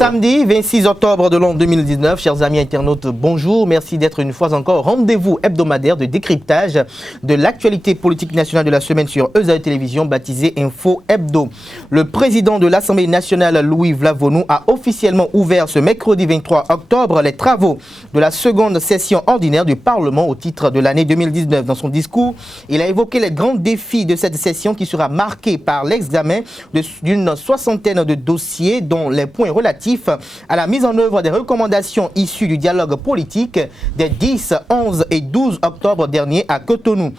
Samedi 26 octobre de l'an 2019, chers amis internautes, bonjour. Merci d'être une fois encore rendez-vous hebdomadaire de décryptage de l'actualité politique nationale de la semaine sur Esaü Télévision, baptisé Info Hebdo. Le président de l'Assemblée nationale, Louis Vlavonou, a officiellement ouvert ce mercredi 23 octobre les travaux de la seconde session ordinaire du Parlement au titre de l'année 2019. Dans son discours, il a évoqué les grands défis de cette session qui sera marquée par l'examen d'une soixantaine de dossiers dont les points relatifs à la mise en œuvre des recommandations issues du dialogue politique des 10, 11 et 12 octobre dernier à Cotonou.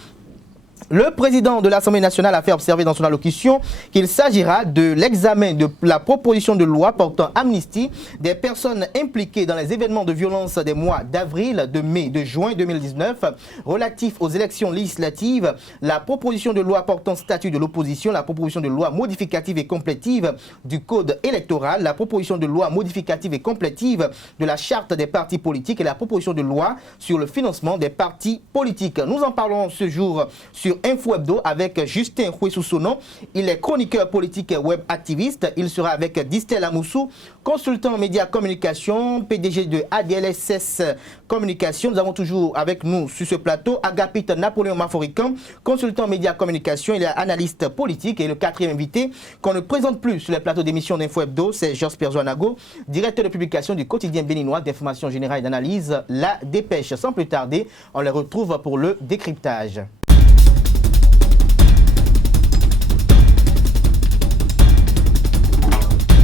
Le président de l'Assemblée nationale a fait observer dans son allocution qu'il s'agira de l'examen de la proposition de loi portant amnistie des personnes impliquées dans les événements de violence des mois d'avril, de mai, de juin 2019 relatifs aux élections législatives, la proposition de loi portant statut de l'opposition, la proposition de loi modificative et complétive du code électoral, la proposition de loi modificative et complétive de la charte des partis politiques et la proposition de loi sur le financement des partis politiques. Nous en parlons ce jour sur Info Hebdo avec Justin Huessoussonon. Il est chroniqueur politique et web activiste. Il sera avec Distel Amoussou, consultant médias communication, PDG de ADLSS Communication. Nous avons toujours avec nous sur ce plateau Agapit Napoléon Maforican, consultant médias communication. Il est analyste politique et le quatrième invité qu'on ne présente plus sur les plateaux d'émission d'Info Hebdo, c'est Josper Zoanago, directeur de publication du quotidien béninois d'information générale et d'analyse, La Dépêche. Sans plus tarder, on les retrouve pour le décryptage.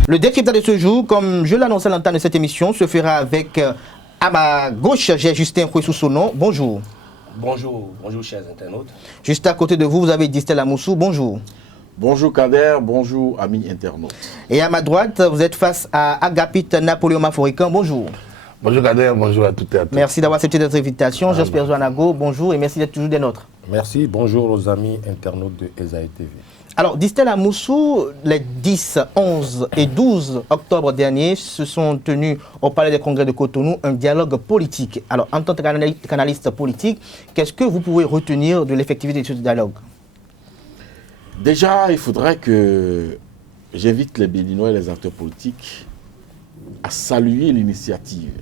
Le décryptage de ce jour, comme je l'annonçais à l'entame de cette émission, se fera avec, à ma gauche, j'ai Justin Huessoussonon. Bonjour. Bonjour, bonjour chers internautes. Juste à côté de vous, vous avez Distel Amoussou. Bonjour. Bonjour Kader, bonjour amis internautes. Et à ma droite, vous êtes face à Agapit Napoléon Maforican. Bonjour. Bonjour Kader, bonjour à toutes et à tous. Merci d'avoir accepté notre invitation. Josper Zoanago, bonjour et merci d'être toujours des nôtres. Merci, bonjour aux amis internautes de Esaü TV. Alors, Distel Amoussou, les 10, 11 et 12 octobre dernier se sont tenus au Palais des Congrès de Cotonou un dialogue politique. Alors, en tant qu'analyste politique, qu'est-ce que vous pouvez retenir de l'effectivité de ce dialogue? Déjà, il faudrait que j'invite les Béninois et les acteurs politiques à saluer l'initiative.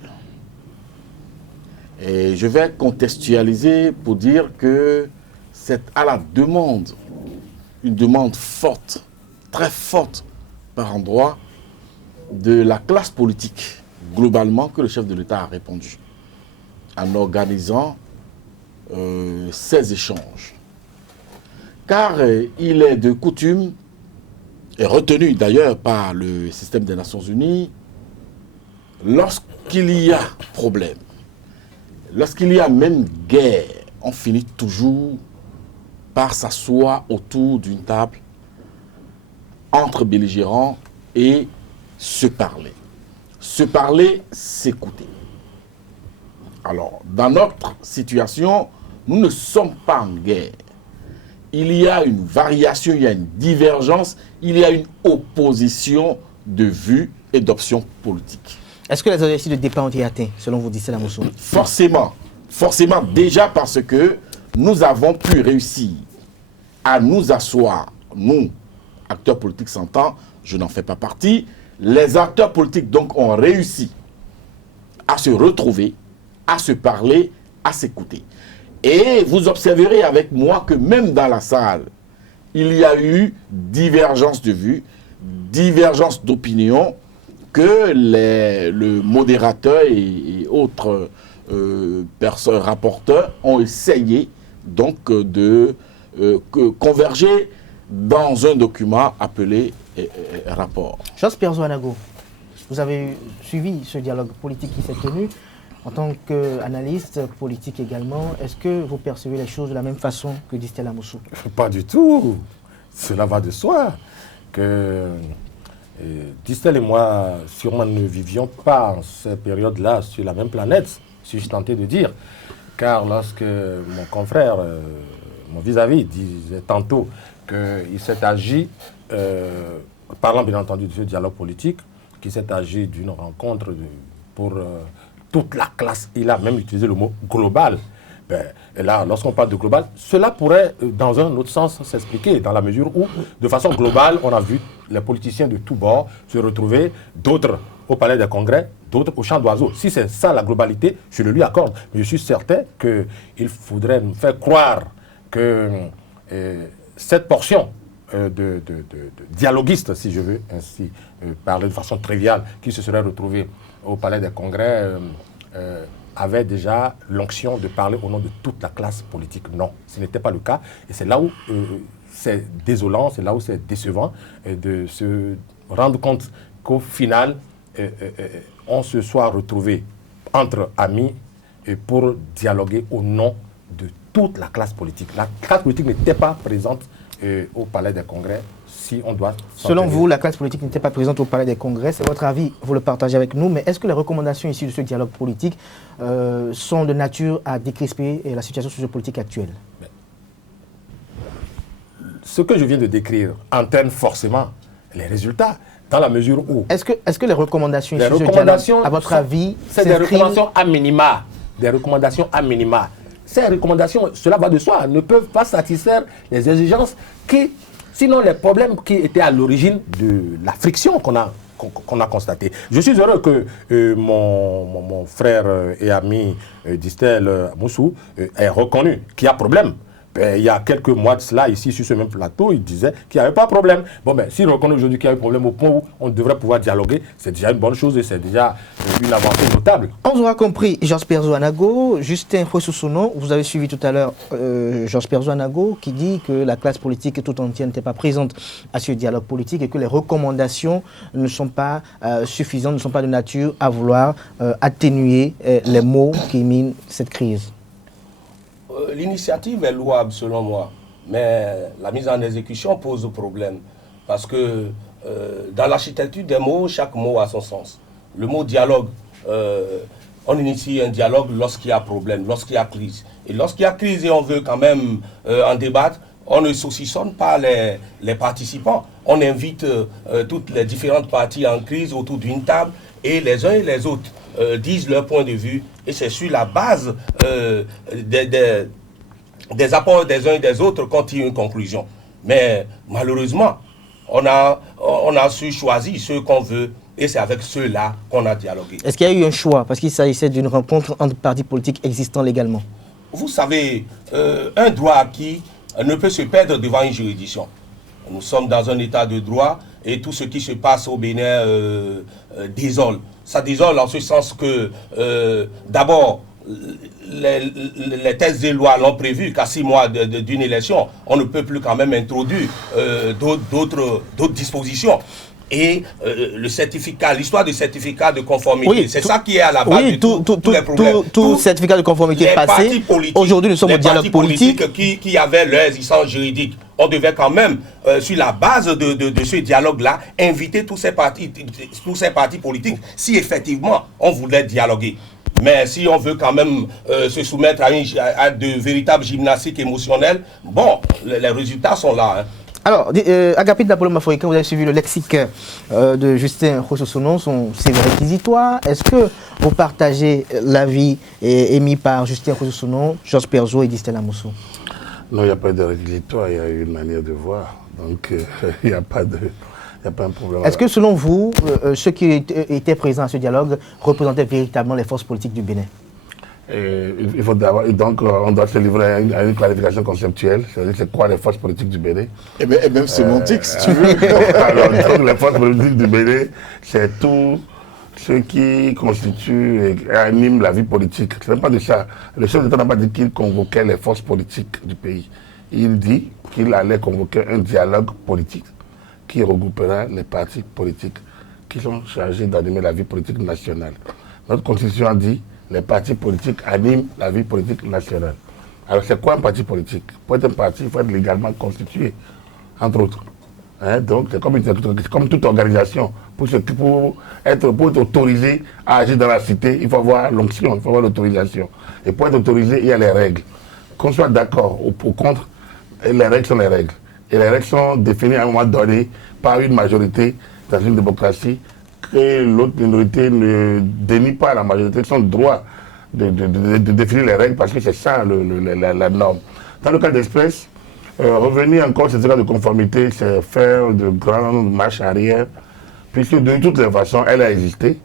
Et je vais contextualiser pour dire que c'est à la demande, une demande forte, très forte par endroit, de la classe politique, globalement, que le chef de l'État a répondu en organisant ces échanges. Car il est de coutume, et retenu d'ailleurs par le système des Nations Unies, lorsqu'il y a problème, lorsqu'il y a même guerre, on finit toujours par s'asseoir autour d'une table entre belligérants et se parler. Se parler, s'écouter. Alors, dans notre situation, nous ne sommes pas en guerre. Il y a une variation, il y a une divergence, il y a une opposition de vues et d'options politiques. Est-ce que les objectifs de départ ont été atteints, selon vous, Distel Amoussou? Forcément, déjà parce que nous avons pu réussir à nous asseoir, nous, acteurs politiques s'entend, je n'en fais pas partie, les acteurs politiques donc ont réussi à se retrouver, à se parler, à s'écouter. Et vous observerez avec moi que même dans la salle, il y a eu divergence de vues, divergence d'opinion, que le modérateur et autres rapporteurs ont essayé donc de converger dans un document appelé rapport. Josper Zoanago, vous avez suivi ce dialogue politique qui s'est tenu. En tant qu'analyste politique également, est-ce que vous percevez les choses de la même façon que Distel Amoussou? Pas du tout. Cela va de soi que Distel et moi, sûrement, ne vivions pas en cette période-là sur la même planète, si je tentais de dire. Car lorsque mon confrère, mon vis-à-vis, disait tantôt qu'il s'est agi, parlant bien entendu de ce dialogue politique, qu'il s'est agi d'une rencontre pour toute la classe, il a même utilisé le mot global. Et là, lorsqu'on parle de global, cela pourrait, dans un autre sens, s'expliquer, dans la mesure où, de façon globale, on a vu les politiciens de tous bords se retrouver, d'autres au palais des congrès, d'autres au champ d'oiseaux. Si c'est ça la globalité, je le lui accorde. Mais je suis certain qu'il faudrait me faire croire que cette portion de dialoguistes, si je veux ainsi parler de façon triviale, qui se serait retrouvée au palais des congrès, avait déjà l'onction de parler au nom de toute la classe politique. Non, ce n'était pas le cas. Et c'est là où c'est désolant, c'est là où c'est décevant de se rendre compte qu'au final, on se soit retrouvé entre amis pour dialoguer au nom de toute la classe politique. La classe politique n'était pas présente au Palais des Congrès, si on doit... Selon vous, la classe politique n'était pas présente au Palais des Congrès. C'est votre avis, vous le partagez avec nous. Mais est-ce que les recommandations issues de ce dialogue politique sont de nature à décrisper la situation sociopolitique actuelle? Ce que je viens de décrire entraîne forcément les résultats, dans la mesure où... Est-ce que les recommandations issues de ce dialogue, à votre avis, c'est des recommandations à minima. Des recommandations à minima. Ces recommandations, cela va de soi, ne peuvent pas satisfaire les exigences qui... Sinon, les problèmes qui étaient à l'origine de la friction qu'on a constatée. Je suis heureux que mon frère et ami Distel Moussou ait reconnu qu'il y a problème. Il y a quelques mois de cela, ici, sur ce même plateau, il disait qu'il n'y avait pas de problème. Bon, ben, s'il reconnaît aujourd'hui qu'il y a un problème au point où on devrait pouvoir dialoguer, c'est déjà une bonne chose et c'est déjà une avancée notable. On aura compris Jasper Zouanago, Justin Fossoussouno, vous avez suivi tout à l'heure Jasper Zouanago qui dit que la classe politique tout entière n'était pas présente à ce dialogue politique et que les recommandations ne sont pas suffisantes, ne sont pas de nature à vouloir atténuer les maux qui minent cette crise. L'initiative est louable selon moi, mais la mise en exécution pose problème. Parce que dans l'architecture des mots, chaque mot a son sens. Le mot dialogue, on initie un dialogue lorsqu'il y a problème, lorsqu'il y a crise. Et lorsqu'il y a crise et on veut quand même en débattre, on ne saucissonne pas les participants. On invite toutes les différentes parties en crise autour d'une table et les uns et les autres disent leur point de vue. Et c'est sur la base des apports des uns et des autres qu'on tire une conclusion. Mais malheureusement, on a su choisir ceux qu'on veut et c'est avec ceux-là qu'on a dialogué. Est-ce qu'il y a eu un choix parce qu'il s'agissait d'une rencontre entre partis politiques existants légalement? Vous savez, un droit acquis ne peut se perdre devant une juridiction. Nous sommes dans un état de droit et tout ce qui se passe au Bénin désole. Ça désole en ce sens que, d'abord, les textes de loi l'ont prévu qu'à 6 mois d'une élection, on ne peut plus quand même introduire d'autres dispositions. Et le certificat, l'histoire du certificat de conformité, oui, c'est ça qui est à la base de tous les problèmes. Tout certificat de conformité passé, aujourd'hui nous sommes au dialogue politique. Qui avaient leur existence juridique, on devait quand même, sur la base de ce dialogue-là, inviter tous ces partis politiques, si effectivement on voulait dialoguer. Mais si on veut quand même se soumettre à de véritables gymnastiques émotionnelles, bon, les résultats sont là. Hein. Alors, Agapit Napolom Mafoïka, vous avez suivi le lexique de Justin Fossoussouno, son CV réquisitoire. Est-ce que vous partagez l'avis émis par Justin Fossoussouno, Jasper Zou et Distel Moussou? Non, il n'y a pas de réquisitoire, il y a une manière de voir. Donc, il n'y a pas un problème. Est-ce que selon vous, ceux qui étaient présents à ce dialogue représentaient véritablement les forces politiques du Bénin? Il faut donc on doit se livrer à une clarification conceptuelle, c'est quoi les forces politiques du Bénin? Et même sémantique, si tu veux. Alors, donc, les forces politiques du Bénin, c'est tout ce qui constitue et anime la vie politique. Ce n'est pas de ça. Le chef d'État n'a pas dit qu'il convoquait les forces politiques du pays. Il dit qu'il allait convoquer un dialogue politique qui regroupera les partis politiques qui sont chargés d'animer la vie politique nationale. Notre constitution dit les partis politiques animent la vie politique nationale. Alors c'est quoi un parti politique? Pour être un parti, il faut être légalement constitué, entre autres. Hein? Donc c'est comme toute organisation. Pour être autorisé à agir dans la cité, il faut avoir l'onction, il faut avoir l'autorisation. Et pour être autorisé, il y a les règles. Qu'on soit d'accord ou contre, les règles sont les règles. Et les règles sont définies à un moment donné par une majorité dans une démocratie, que l'autre minorité ne dénie pas à la majorité son droit de définir les règles parce que c'est ça la norme. Dans le cas d'espèce, revenir encore sur ce cas de conformité, c'est faire de grandes marches arrière puisque de toutes les façons, elle a existé.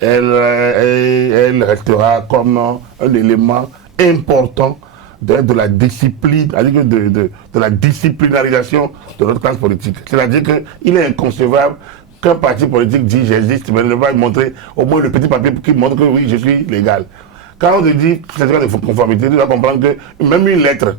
Elle restera comme un élément important de la discipline, de la disciplinarisation de notre classe politique. C'est-à-dire qu'il est inconcevable qu'un parti politique dit j'existe, mais ne va montrer au moins le petit papier qui montre que oui, je suis légal. Quand on te dit certificat de conformité, tu dois comprendre que même une lettre,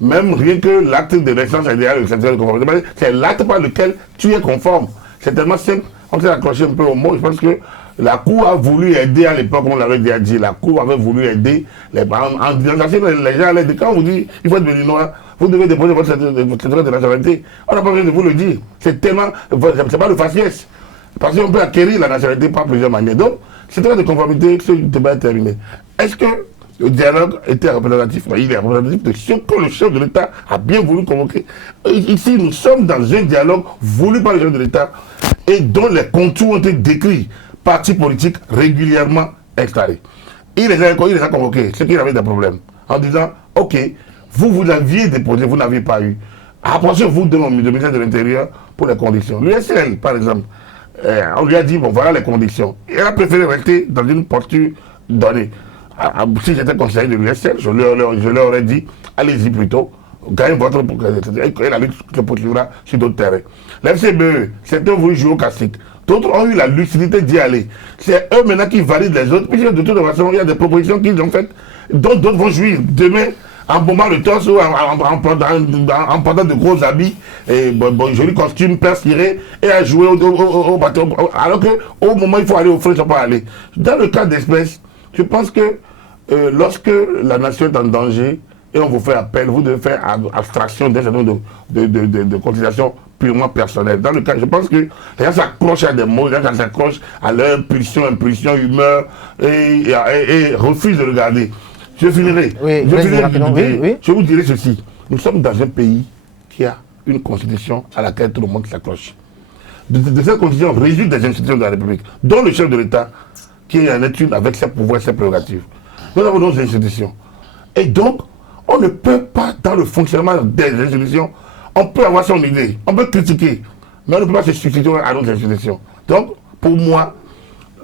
même rien que l'acte de naissance est derrière le certificat de conformité, c'est l'acte par lequel tu es conforme. C'est tellement simple, on s'est accroché un peu au mot. Je pense que la Cour a voulu aider à l'époque, on l'avait déjà dit, la Cour avait voulu aider en disant, les gens allaient dire, quand on vous dit, il faut être béninois, vous devez déposer votre certificat de nationalité. On n'a pas besoin de vous le dire. C'est tellement, c'est pas le faciès. Parce qu'on peut acquérir la nationalité par plusieurs manières. Donc, certificat de conformité, ce débat est terminé. Est-ce que le dialogue était représentatif? Il est représentatif de ce que le chef de l'État a bien voulu convoquer. Ici, nous sommes dans un dialogue voulu par le chef de l'État et dont les contours ont été décrits. Partis politiques régulièrement installés. Il les a convoqués, ceux qui avaient des problèmes, en disant, ok, vous aviez déposé, vous n'avez pas eu. Approchez-vous de ministère de l'Intérieur pour les conditions. L'USL, par exemple, on lui a dit, bon, voilà les conditions. Il a préféré rester dans une posture donnée. Si j'étais conseiller de l'USL, je leur aurais dit, allez-y plutôt, gagnez votre... Et la lutte se poursuivra sur d'autres terrains. L'FCBE, certains voulu jouer au classique. D'autres ont eu la lucidité d'y aller. C'est eux maintenant qui valident les autres. Puisque de toute façon, il y a des propositions qu'ils ont faites, dont d'autres vont jouir. Demain, en bombant le torse ou en portant de gros habits, et joli costume perciré, et à jouer au bateau. Alors qu'au moment où il faut aller au frais, ça peut aller. Dans le cas d'espèce, je pense que lorsque la nation est en danger, et on vous fait appel, vous devez faire abstraction d'un certain nombre de considérations purement personnelles. Dans le cas, je pense que les gens s'accrochent à des mots, les gens s'accrochent à leur impulsion, humeur, et refusent de regarder. Je finirai. Oui, je vous dirai ceci. Nous sommes dans un pays qui a une constitution à laquelle tout le monde s'accroche. De cette constitution résulte des institutions de la République, dont le chef de l'État, qui en est une avec ses pouvoirs et ses prérogatives. Nous avons nos institutions. Et donc, on ne peut pas, dans le fonctionnement des institutions, on peut avoir son idée, on peut critiquer, mais on ne peut pas se substituer à nos institutions. Donc, pour moi,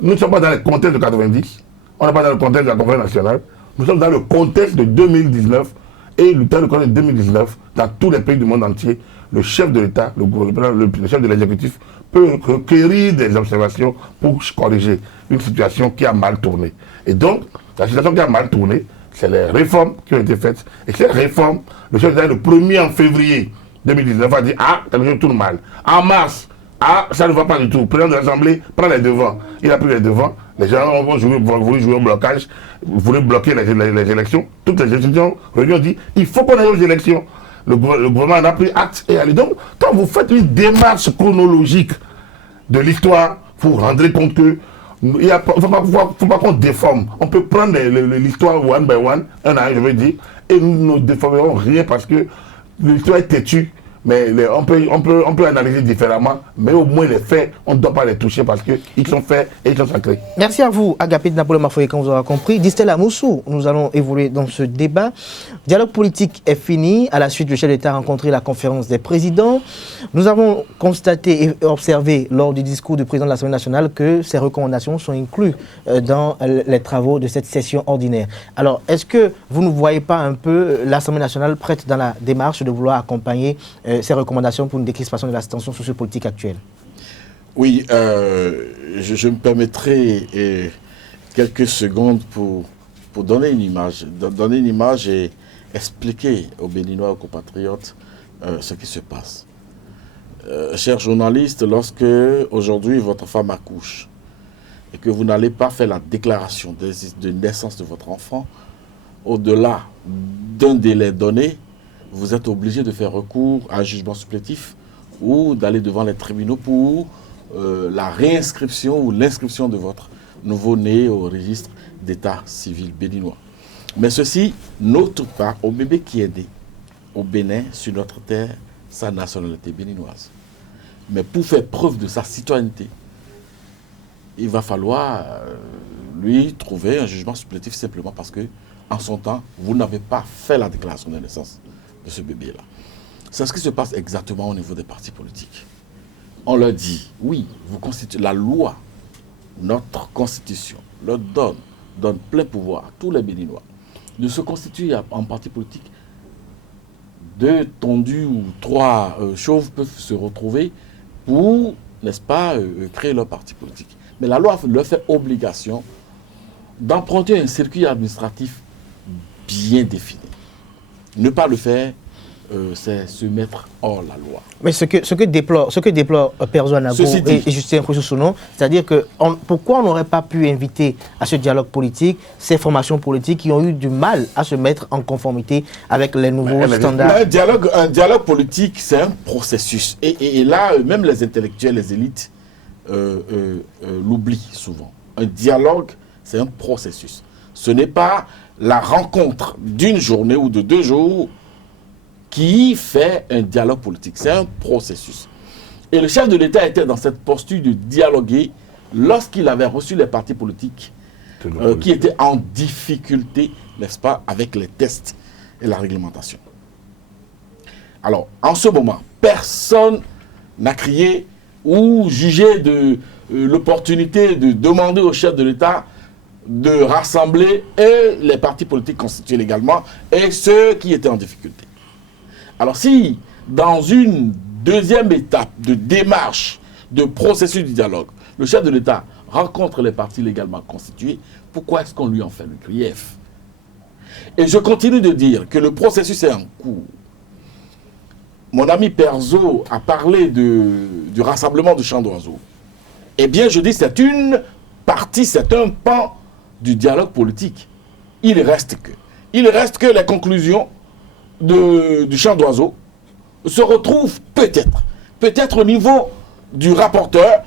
nous ne sommes pas dans le contexte de 90, on n'est pas dans le contexte de la conférence nationale, nous sommes dans le contexte de 2019, et dans le contexte de 2019, dans tous les pays du monde entier, le chef de l'État, le chef de l'exécutif, peut requérir des observations pour corriger une situation qui a mal tourné. Et donc, la situation qui a mal tourné, c'est les réformes qui ont été faites. Et ces réformes, le chef de l'État, le 1er en février 2019, a dit « Ah, ça tourne mal ». En mars, « Ah, ça ne va pas du tout ». Le président de l'Assemblée prend les devants. Il a pris les devants. Les gens vont voulu jouer au blocage, voulu bloquer les élections. Toutes les institutions réunies ont dit « Il faut qu'on aille aux élections ». Le gouvernement en a pris acte et allez. Donc, quand vous faites une démarche chronologique de l'histoire, vous vous rendrez compte que il ne faut pas qu'on déforme. On peut prendre l'histoire one by one, un à un, je veux dire, et nous ne déformerons rien parce que l'histoire est têtue. Mais on peut analyser différemment, mais au moins les faits, on ne doit pas les toucher parce qu'ils sont faits et ils sont sacrés. Merci à vous, Agapé de Napoléon Mafoye, comme vous aurez compris. Distel Amoussou, nous allons évoluer dans ce débat. Le dialogue politique est fini. À la suite, le chef d'État a rencontré la conférence des présidents. Nous avons constaté et observé lors du discours du président de l'Assemblée nationale que ces recommandations sont incluses dans les travaux de cette session ordinaire. Alors, est-ce que vous ne voyez pas un peu l'Assemblée nationale prête dans la démarche de vouloir accompagner ces recommandations pour une décrispation de la situation sociopolitique actuelle? Oui, je me permettrai quelques secondes pour donner une image et expliquer aux Béninois, aux compatriotes, ce qui se passe. Chers journalistes, lorsque aujourd'hui votre femme accouche et que vous n'allez pas faire la déclaration de naissance de votre enfant, au-delà d'un délai donné, vous êtes obligé de faire recours à un jugement supplétif ou d'aller devant les tribunaux pour la réinscription ou l'inscription de votre nouveau-né au registre d'état civil béninois. Mais ceci n'ôte pas au bébé qui est né au Bénin, sur notre terre, sa nationalité béninoise. Mais pour faire preuve de sa citoyenneté, il va falloir lui trouver un jugement supplétif simplement parce que, en son temps, vous n'avez pas fait la déclaration de naissance de ce bébé-là. C'est ce qui se passe exactement au niveau des partis politiques. on leur dit, oui, vous constituez la loi, notre constitution, leur donne plein pouvoir à tous les Béninois de se constituer en parti politique. 2 tondus ou 3 chauves peuvent se retrouver pour, n'est-ce pas, créer leur parti politique. Mais la loi leur fait obligation d'emprunter un circuit administratif bien défini. Ne pas le faire, c'est se mettre hors la loi. Mais ce que déplore Perzo Anago et Justin Koussounou, c'est-à-dire que pourquoi on n'aurait pas pu inviter à ce dialogue politique ces formations politiques qui ont eu du mal à se mettre en conformité avec les nouveaux standards? Un dialogue politique, c'est un processus. Et là, même les intellectuels, les élites l'oublient souvent. Un dialogue, c'est un processus. Ce n'est pas la rencontre d'une journée ou de 2 jours qui fait un dialogue politique. C'est un processus. Et le chef de l'État était dans cette posture de dialoguer lorsqu'il avait reçu les partis politiques qui étaient en difficulté, n'est-ce pas, avec les tests et la réglementation. Alors, en ce moment, personne n'a crié ou jugé de l'opportunité de demander au chef de l'État de rassembler et les partis politiques constitués légalement et ceux qui étaient en difficulté. Alors si, dans une deuxième étape de démarche, de processus de dialogue, le chef de l'État rencontre les partis légalement constitués, pourquoi est-ce qu'on lui en fait le grief? Et je continue de dire que le processus est en cours. Mon ami Perzo a parlé du rassemblement du chant d'oiseaux. Eh bien, je dis c'est une partie, c'est un pan du dialogue politique. Il reste que les conclusions du chant d'oiseaux se retrouvent peut-être au niveau du rapporteur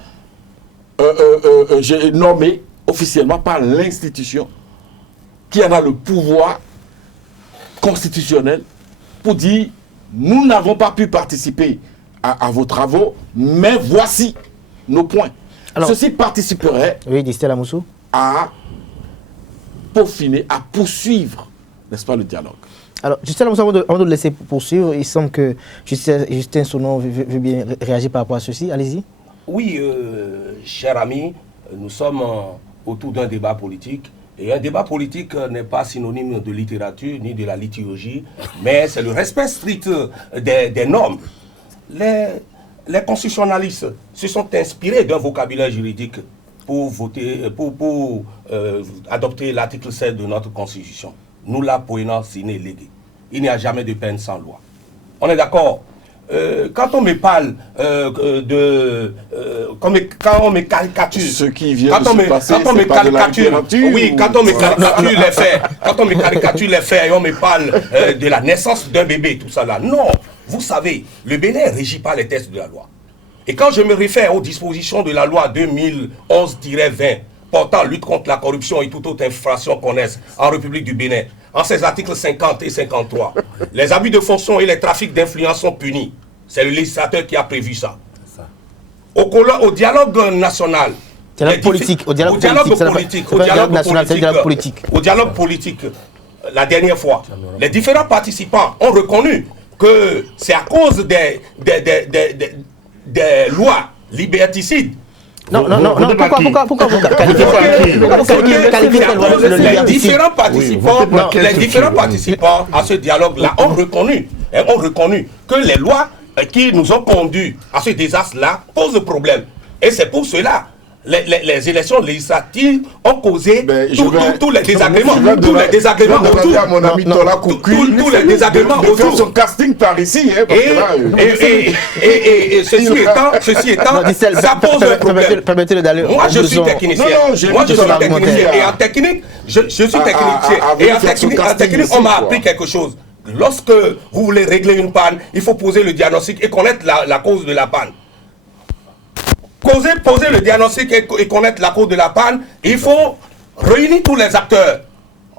nommé officiellement par l'institution qui en a le pouvoir constitutionnel pour dire nous n'avons pas pu participer à vos travaux, mais voici nos points. Alors, ceci participerait à peaufiner, à poursuivre, n'est-ce pas, le dialogue. Alors, Justin, avant de le laisser poursuivre, il semble que Justin Sonon veut bien réagir par rapport à ceci. Allez-y. Oui, cher ami, nous sommes autour d'un débat politique. Et un débat politique n'est pas synonyme de littérature ni de la liturgie, mais c'est le respect strict des normes. Les constitutionnalistes se sont inspirés d'un vocabulaire juridique pour adopter l'article 7 de notre Constitution. Nulla poena sine lege. Il n'y a jamais de peine sans loi. On est d'accord? Quand on me parle quand on me caricature, ce qui vient de se passer, quand on me caricature, oui, quand on me caricature les faits, quand on me caricature les faits et on me parle de la naissance d'un bébé, tout ça là, non, vous savez, le Bénin est régi par les textes de la loi. Et quand je me réfère aux dispositions de la loi 2011-20 portant lutte contre la corruption et toute autre infraction qu'on ait en République du Bénin, en ses articles 50 et 53, les abus de fonction et les trafics d'influence sont punis. C'est le législateur qui a prévu ça. Au dialogue national, au dialogue politique, la dernière fois, les différents participants ont reconnu que c'est à cause des lois liberticides. Non, pourquoi vous qualifiez les différents participants à ce dialogue-là ont reconnu que les lois qui nous ont conduits à ce désastre-là posent problème. Et c'est pour cela les élections législatives ont causé tous les désagréments. Tous les désagréments autour. À mon ami Tola Koukui, tous les désagréments autour. Faire son casting par ici. Et ceci étant, ça pose un problème. Permettez-le d'aller. Moi, je suis technicien. Et en technique, je suis technicien. Et en technique, on m'a appris quelque chose. Lorsque vous voulez régler une panne, il faut poser le diagnostic et connaître la cause de la panne. Poser le diagnostic et connaître la cause de la panne, il faut réunir tous les acteurs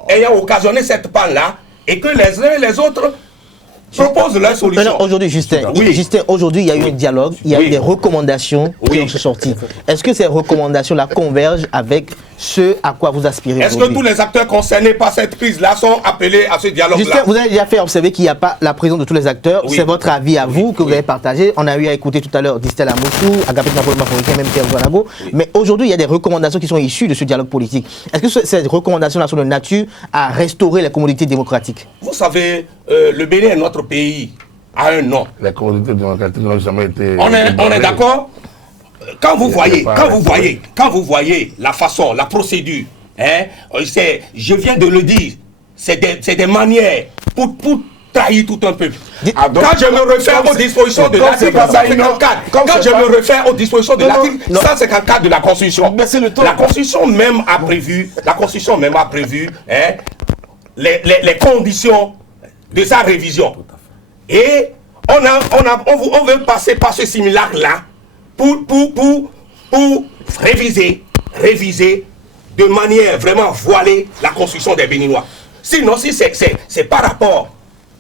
ayant occasionné cette panne-là et que les uns et les autres proposent leur solution. Aujourd'hui, Justin, aujourd'hui, il y a eu un dialogue, il y a eu des recommandations qui ont sorti. Est-ce que ces recommandations-là convergent avec ce à quoi vous aspirez Est-ce que aujourd'hui? tous les acteurs concernés par cette crise-là sont appelés à ce dialogue-là? Justin, vous avez déjà fait observer qu'il n'y a pas la présence de tous les acteurs. Oui. C'est votre avis à vous que vous Oui. avez partagé. On a eu à écouter tout à l'heure Distel Amoussou, Agapit Napoléon Mafourika, même Pierre Ouanago. Mais aujourd'hui, il y a des recommandations qui sont issues de ce dialogue politique. Est-ce que ces recommandations-là sont de nature à restaurer les commodités démocratiques? Vous savez, le Bénin est notre pays, a un nom. Les communautés démocratiques n'ont jamais été... On est d'accord? Quand vous voyez la façon, la procédure, hein, je viens de le dire, c'est des manières pour trahir tout un peuple. Ah, donc, quand je me réfère aux dispositions de l'article 154, de la Constitution, la Constitution même a prévu, hein, les conditions de sa révision. Et on veut passer par ce simulacre-là pour réviser de manière vraiment voilée la Constitution des Béninois. Sinon, si c'est par rapport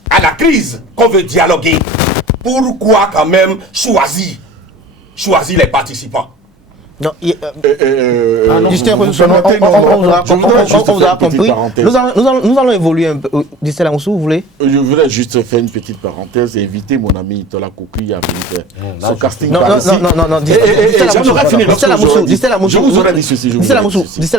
à la crise qu'on veut dialoguer, pourquoi quand même choisir les participants? Non, Justin, on vous a compris. Nous allons évoluer un peu. Distel Amoussou, vous voulez? Je voulais juste faire une petite parenthèse et inviter mon ami Tola Koukri à venir faire son casting Non, par ici. non, Distel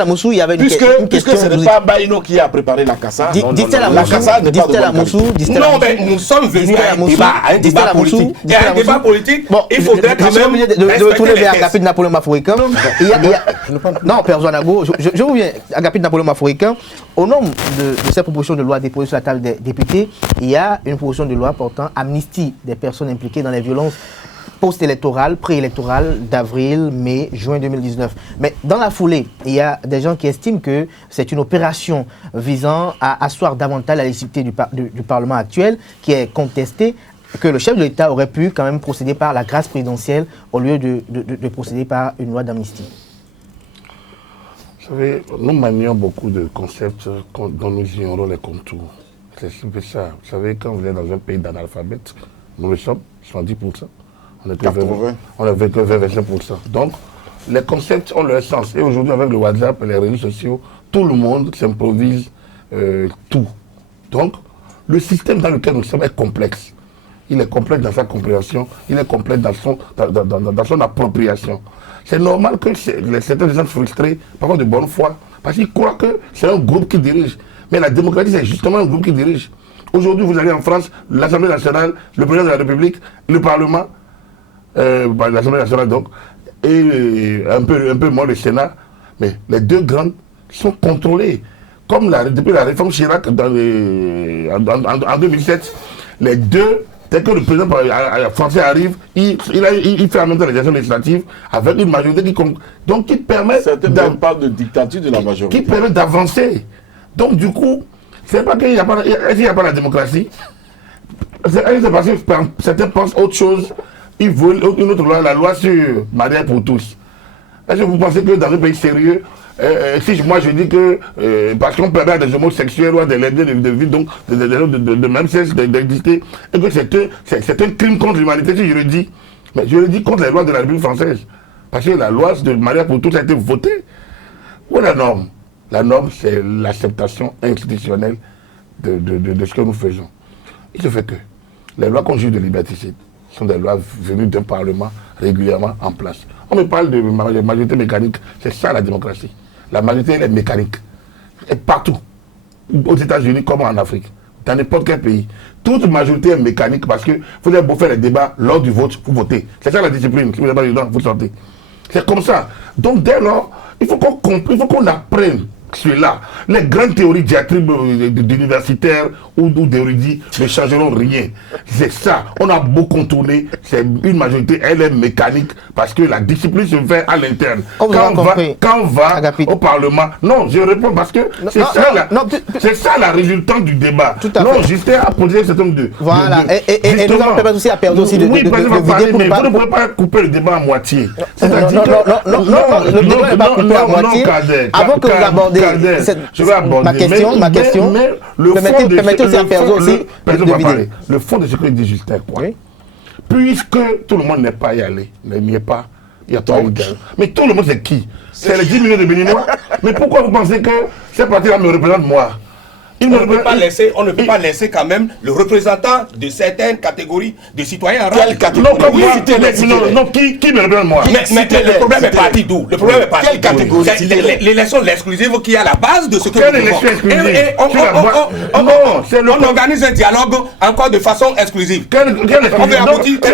Amoussou, il y avait une question. Puisque ce n'est pas Baïno qui a préparé la Kassa. La Kassa n'est pas de Non, mais nous sommes venus à un débat politique. Et à un débat politique, il faudrait quand même de retourner vers Agapit Napoléon Mafourika. Non, Père Ouanago, je reviens. Agapit Napoléon Mafourika. Au nom de cette proposition de loi déposée sur la table des députés, il y a une proposition de loi portant amnistie des personnes impliquées dans les violences post-électorales, préélectorales d'avril, mai, juin 2019. Mais dans la foulée, il y a des gens qui estiment que c'est une opération visant à asseoir davantage la légitimité du Parlement actuel, qui est contestée, que le chef de l'État aurait pu quand même procéder par la grâce présidentielle au lieu de procéder par une loi d'amnistie. Vous savez, nous manions beaucoup de concepts dont nous ignorons les contours. C'est simple ça. Vous savez, quand vous êtes dans un pays d'analphabètes, nous le sommes, 70%. On était 80. On avait que 25%. Donc, les concepts ont leur sens. Et aujourd'hui, avec le WhatsApp et les réseaux sociaux, tout le monde s'improvise tout. Donc, le système dans lequel nous sommes est complexe. Il est complexe dans sa compréhension, il est complexe dans son appropriation. C'est normal que certains gens frustrés, parfois de bonne foi, parce qu'ils croient que c'est un groupe qui dirige. Mais la démocratie, c'est justement un groupe qui dirige. Aujourd'hui, vous allez en France, l'Assemblée nationale, le président de la République, le Parlement, l'Assemblée nationale donc, et un peu moins le Sénat, mais les deux grandes sont contrôlées. Comme depuis la réforme Chirac en 2007, les deux, dès que le président français arrive, il fait en même temps les élections législatives avec une majorité qui permet... Certains parlent de dictature de la majorité. Qui permet d'avancer. Donc du coup, c'est pas qu'il n'y a pas la démocratie. C'est parce que certains pensent autre chose. Ils veulent une autre loi, la loi sur mariage pour tous. Est-ce que vous pensez que dans un pays sérieux, si moi je dis que parce qu'on permet à des homosexuels ou à des lesbiennes de vivre, donc de même sexe d'exister, et que c'est un crime contre l'humanité, si je le dis, mais je le dis contre les lois de la République française. Parce que la loi de mariage pour tous a été votée. Où est la norme? La norme, c'est l'acceptation institutionnelle de ce que nous faisons. Il se fait que les lois qu'on juge de liberticide sont des lois venues d'un Parlement régulièrement en place. On me parle de majorité mécanique, c'est ça la démocratie. La majorité, elle est mécanique. Et partout, aux États-Unis comme en Afrique, dans n'importe quel pays, toute majorité est mécanique parce que vous avez beau faire les débats lors du vote, vous votez. C'est ça la discipline. Si vous n'êtes pas dedans, vous sortez. C'est comme ça. Donc dès lors, il faut qu'on apprenne cela. Les grandes théories diatribes d'universitaires ou d'érudits ne changeront rien. C'est ça. On a beau contourner, c'est une majorité, elle est mécanique parce que la discipline se fait à l'interne. Quand on va au Parlement, non, je réponds parce que c'est ça la résultante du débat. Non, Justin a posé un certain nombre de... Voilà, et nous allons permettre aussi à Perdo aussi de vider pour ne vous ne pouvez pas couper le débat à moitié. Non, le débat n'est pas coupé à moitié. Avant que vous abordez je vais aborder ma question. Mais le permettez aussi à Perdo aussi de vider. Le fond de ce que dit Justin, quoi. Oui. Puisque tout le monde n'est pas y allé, n'y est pas, Il y a pas eu de... Mais tout le monde, c'est qui? C'est les 10 millions de Béninois. Mais pourquoi vous pensez que ces partis-là me représentent moi? On ne peut pas laisser quand même le représentant de certaines catégories de citoyens. Quelle catégorie? Non, qui me représente moi? Mais le problème est parti d'où? Le problème est parti. Quelle catégorie? L'élection exclusive qui est à la base de ce que Quelle élection exclusive? On organise un dialogue encore de façon exclusive. C'est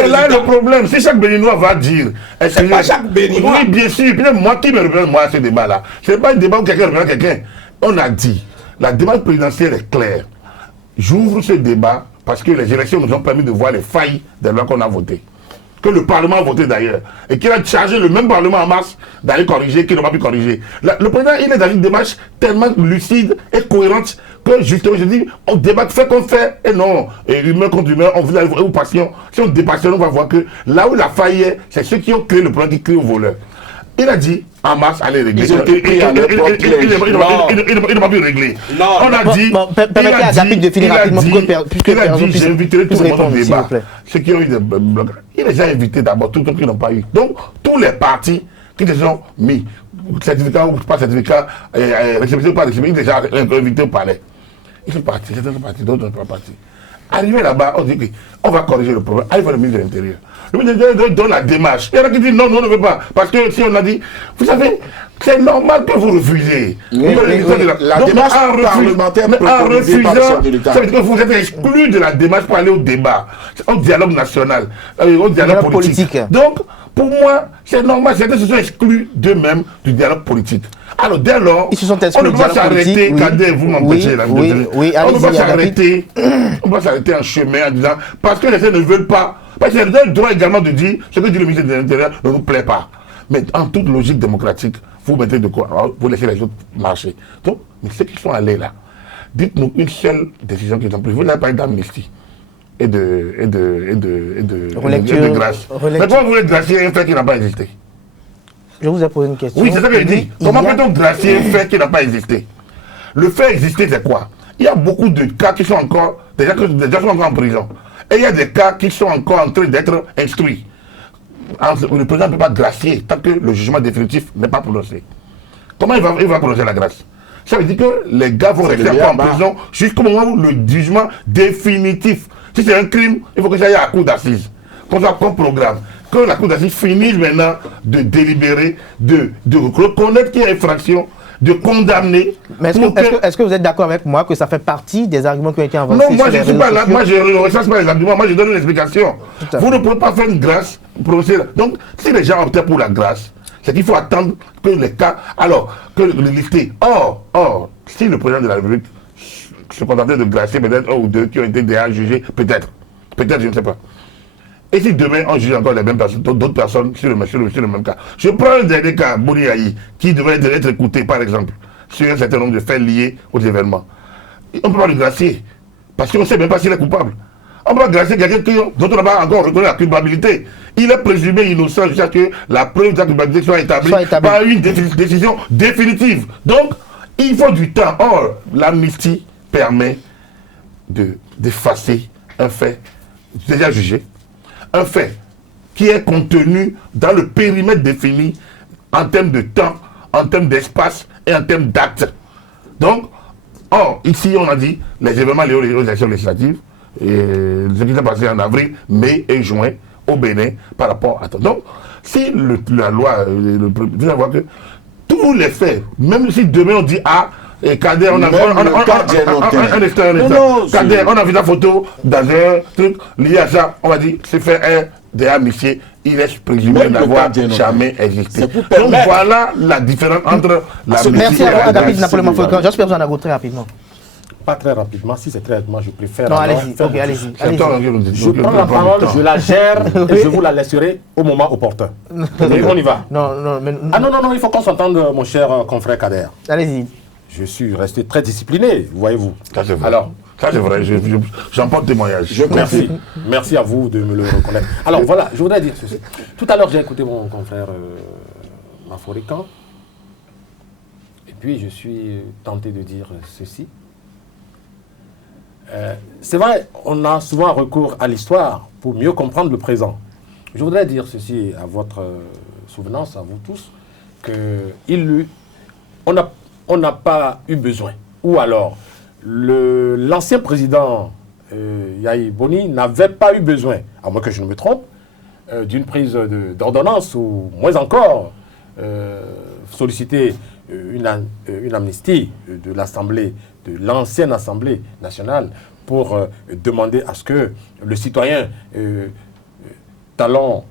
là le problème. Si chaque Béninois va dire... C'est pas chaque Béninois. Oui, bien sûr. Moi, qui me représente moi à ce débat-là? Ce n'est pas un débat où quelqu'un représente quelqu'un. On a dit... La démarche présidentielle est claire. J'ouvre ce débat parce que les élections nous ont permis de voir les failles des lois qu'on a votées. Que le Parlement a voté d'ailleurs. Et qu'il a chargé le même Parlement en mars d'aller corriger, qu'il n'a pas pu corriger. Le président, il est dans une démarche tellement lucide et cohérente que justement, je dis, on débat, fait qu'on fait. Et non, et humain contre humain, on vous arrive aux passions. Si on dépassionne, on va voir que là où la faille est, c'est ceux qui ont créé le problème qui créent aux voleurs. Il a dit, en mars, allez régler. Il n'a pas pu régler. On a dit, permettez à David de finir rapidement, puisque il a dit, j'inviterai tout le monde au débat. Ceux qui ont eu des blocs. Il les a invités d'abord, tous ceux qui n'ont pas eu. Donc, tous les partis qui se sont mis, certificat ou pas certificat, réception ou pas réception, ils sont déjà invités au palais. Ils sont partis, certains sont partis, d'autres ne sont pas partis. Arrivé là-bas, on dit qu'on va corriger le problème. Allez voir le ministre de l'Intérieur. Le ministre de l'Intérieur donne la démarche. Il y en a qui disent non, on ne veut pas. Parce que si on a dit, vous savez, c'est normal que vous refusez. La démarche parlementaire préconisée par le chef de l'État. Ça veut dire que vous êtes exclu de la démarche pour aller au débat, au dialogue national, au dialogue politique. Donc, pour moi, c'est normal. Certains se sont exclus d'eux-mêmes du dialogue politique. Alors, dès lors, ils se sont on ne peut pas s'arrêter, Kader, vous m'empêchez là. On ne peut pas s'arrêter. On va s'arrêter en chemin en disant, parce que les gens ne veulent pas. Parce qu'ils ont le droit également de dire, ce que dit le ministre de l'Intérieur ne nous plaît pas. Mais en toute logique démocratique, vous mettez de quoi? Alors, vous laissez les autres marcher. Donc, mais ceux qui sont allés là, dites-nous une seule décision qu'ils ont prise. Vous n'avez pas d'amnistie et de grâce. Mais comment vous voulez gracier un fait qui n'a pas existé? Je vous ai posé une question. Oui, c'est ça que je dis. Comment peut-on gracier un fait qui n'a pas existé? Le fait existé, c'est quoi? Il y a beaucoup de cas qui sont encore, déjà sont encore en prison. Et il y a des cas qui sont encore en train d'être instruits. Le président ne peut pas gracier tant que le jugement définitif n'est pas prononcé. Comment il va prononcer la grâce? Ça veut dire que les gars vont rester encore en prison jusqu'au moment où le jugement définitif. Si c'est un crime, il faut que ça aille à la cour d'assises. Qu'on soit comme programme. Que la cour d'assises finisse maintenant de délibérer, de reconnaître qu'il y a infraction, de condamner. Mais est-ce que vous êtes d'accord avec moi que ça fait partie des arguments qui ont été avancés? Non, moi je ne suis pas là, moi je ne recherche pas les arguments, moi je donne une explication. Vous ne pouvez pas faire une grâce pour procéder. Donc, si les gens optent pour la grâce, c'est qu'il faut attendre que les cas, alors, que le lister. Or, si le président de la République se contentait de gracier peut-être un ou deux qui ont été déjà jugés, peut-être, je ne sais pas. Et si demain on juge encore les mêmes personnes, d'autres personnes sur le même cas. Je prends un dernier cas, Bouniaï, qui devrait être écouté par exemple, sur un certain nombre de faits liés aux événements. On ne peut pas le gracier, parce qu'on ne sait même pas s'il est coupable. On ne peut pas gracier quelqu'un dont on n'a pas encore reconnu la culpabilité. Il est présumé innocent jusqu'à ce que la preuve de la culpabilité soit établie par une décision définitive. Donc, il faut du temps. Or, l'amnistie permet d'effacer un fait déjà jugé, un fait qui est contenu dans le périmètre défini en termes de temps, en termes d'espace et en termes d'actes. Donc, ici on a dit les événements liés aux élections législatives, et ce qui s'est passé en avril, mai et juin au Bénin par rapport à... Donc, si la loi, vous allez voir que tous les faits, même si demain on dit et Kader, on a vu la photo dans un truc lié à ça, on va dire c'est fait un des amitiés, il est présumé n'avoir jamais existé. Donc voilà la différence entre la Merci à David Napoléon Foucault. J'espère que vous en avez très rapidement. Pas très rapidement, si c'est très rapidement, je préfère. Non, allez-y, ok, allez-y. Je prends la parole, je la gère et je vous la laisserai au moment opportun. Et on y va. Non, il faut qu'on s'entende, mon cher confrère Kader. Allez-y. Je suis resté très discipliné, voyez-vous. Ça c'est vrai. Alors, ça c'est vrai, j'en porte témoignage. Merci. Merci à vous de me le reconnaître. Alors voilà, je voudrais dire ceci. Tout à l'heure, j'ai écouté mon confrère Maforican. Et puis, je suis tenté de dire ceci. C'est vrai, on a souvent recours à l'histoire pour mieux comprendre le présent. Je voudrais dire ceci à votre souvenance à vous tous qu'on n'a pas eu besoin. Ou alors, l'ancien président Yahi Boni n'avait pas eu besoin, à moins que je ne me trompe, d'une prise d'ordonnance ou moins encore solliciter une amnistie de l'Assemblée, de l'ancienne Assemblée nationale pour demander à ce que le citoyen Talon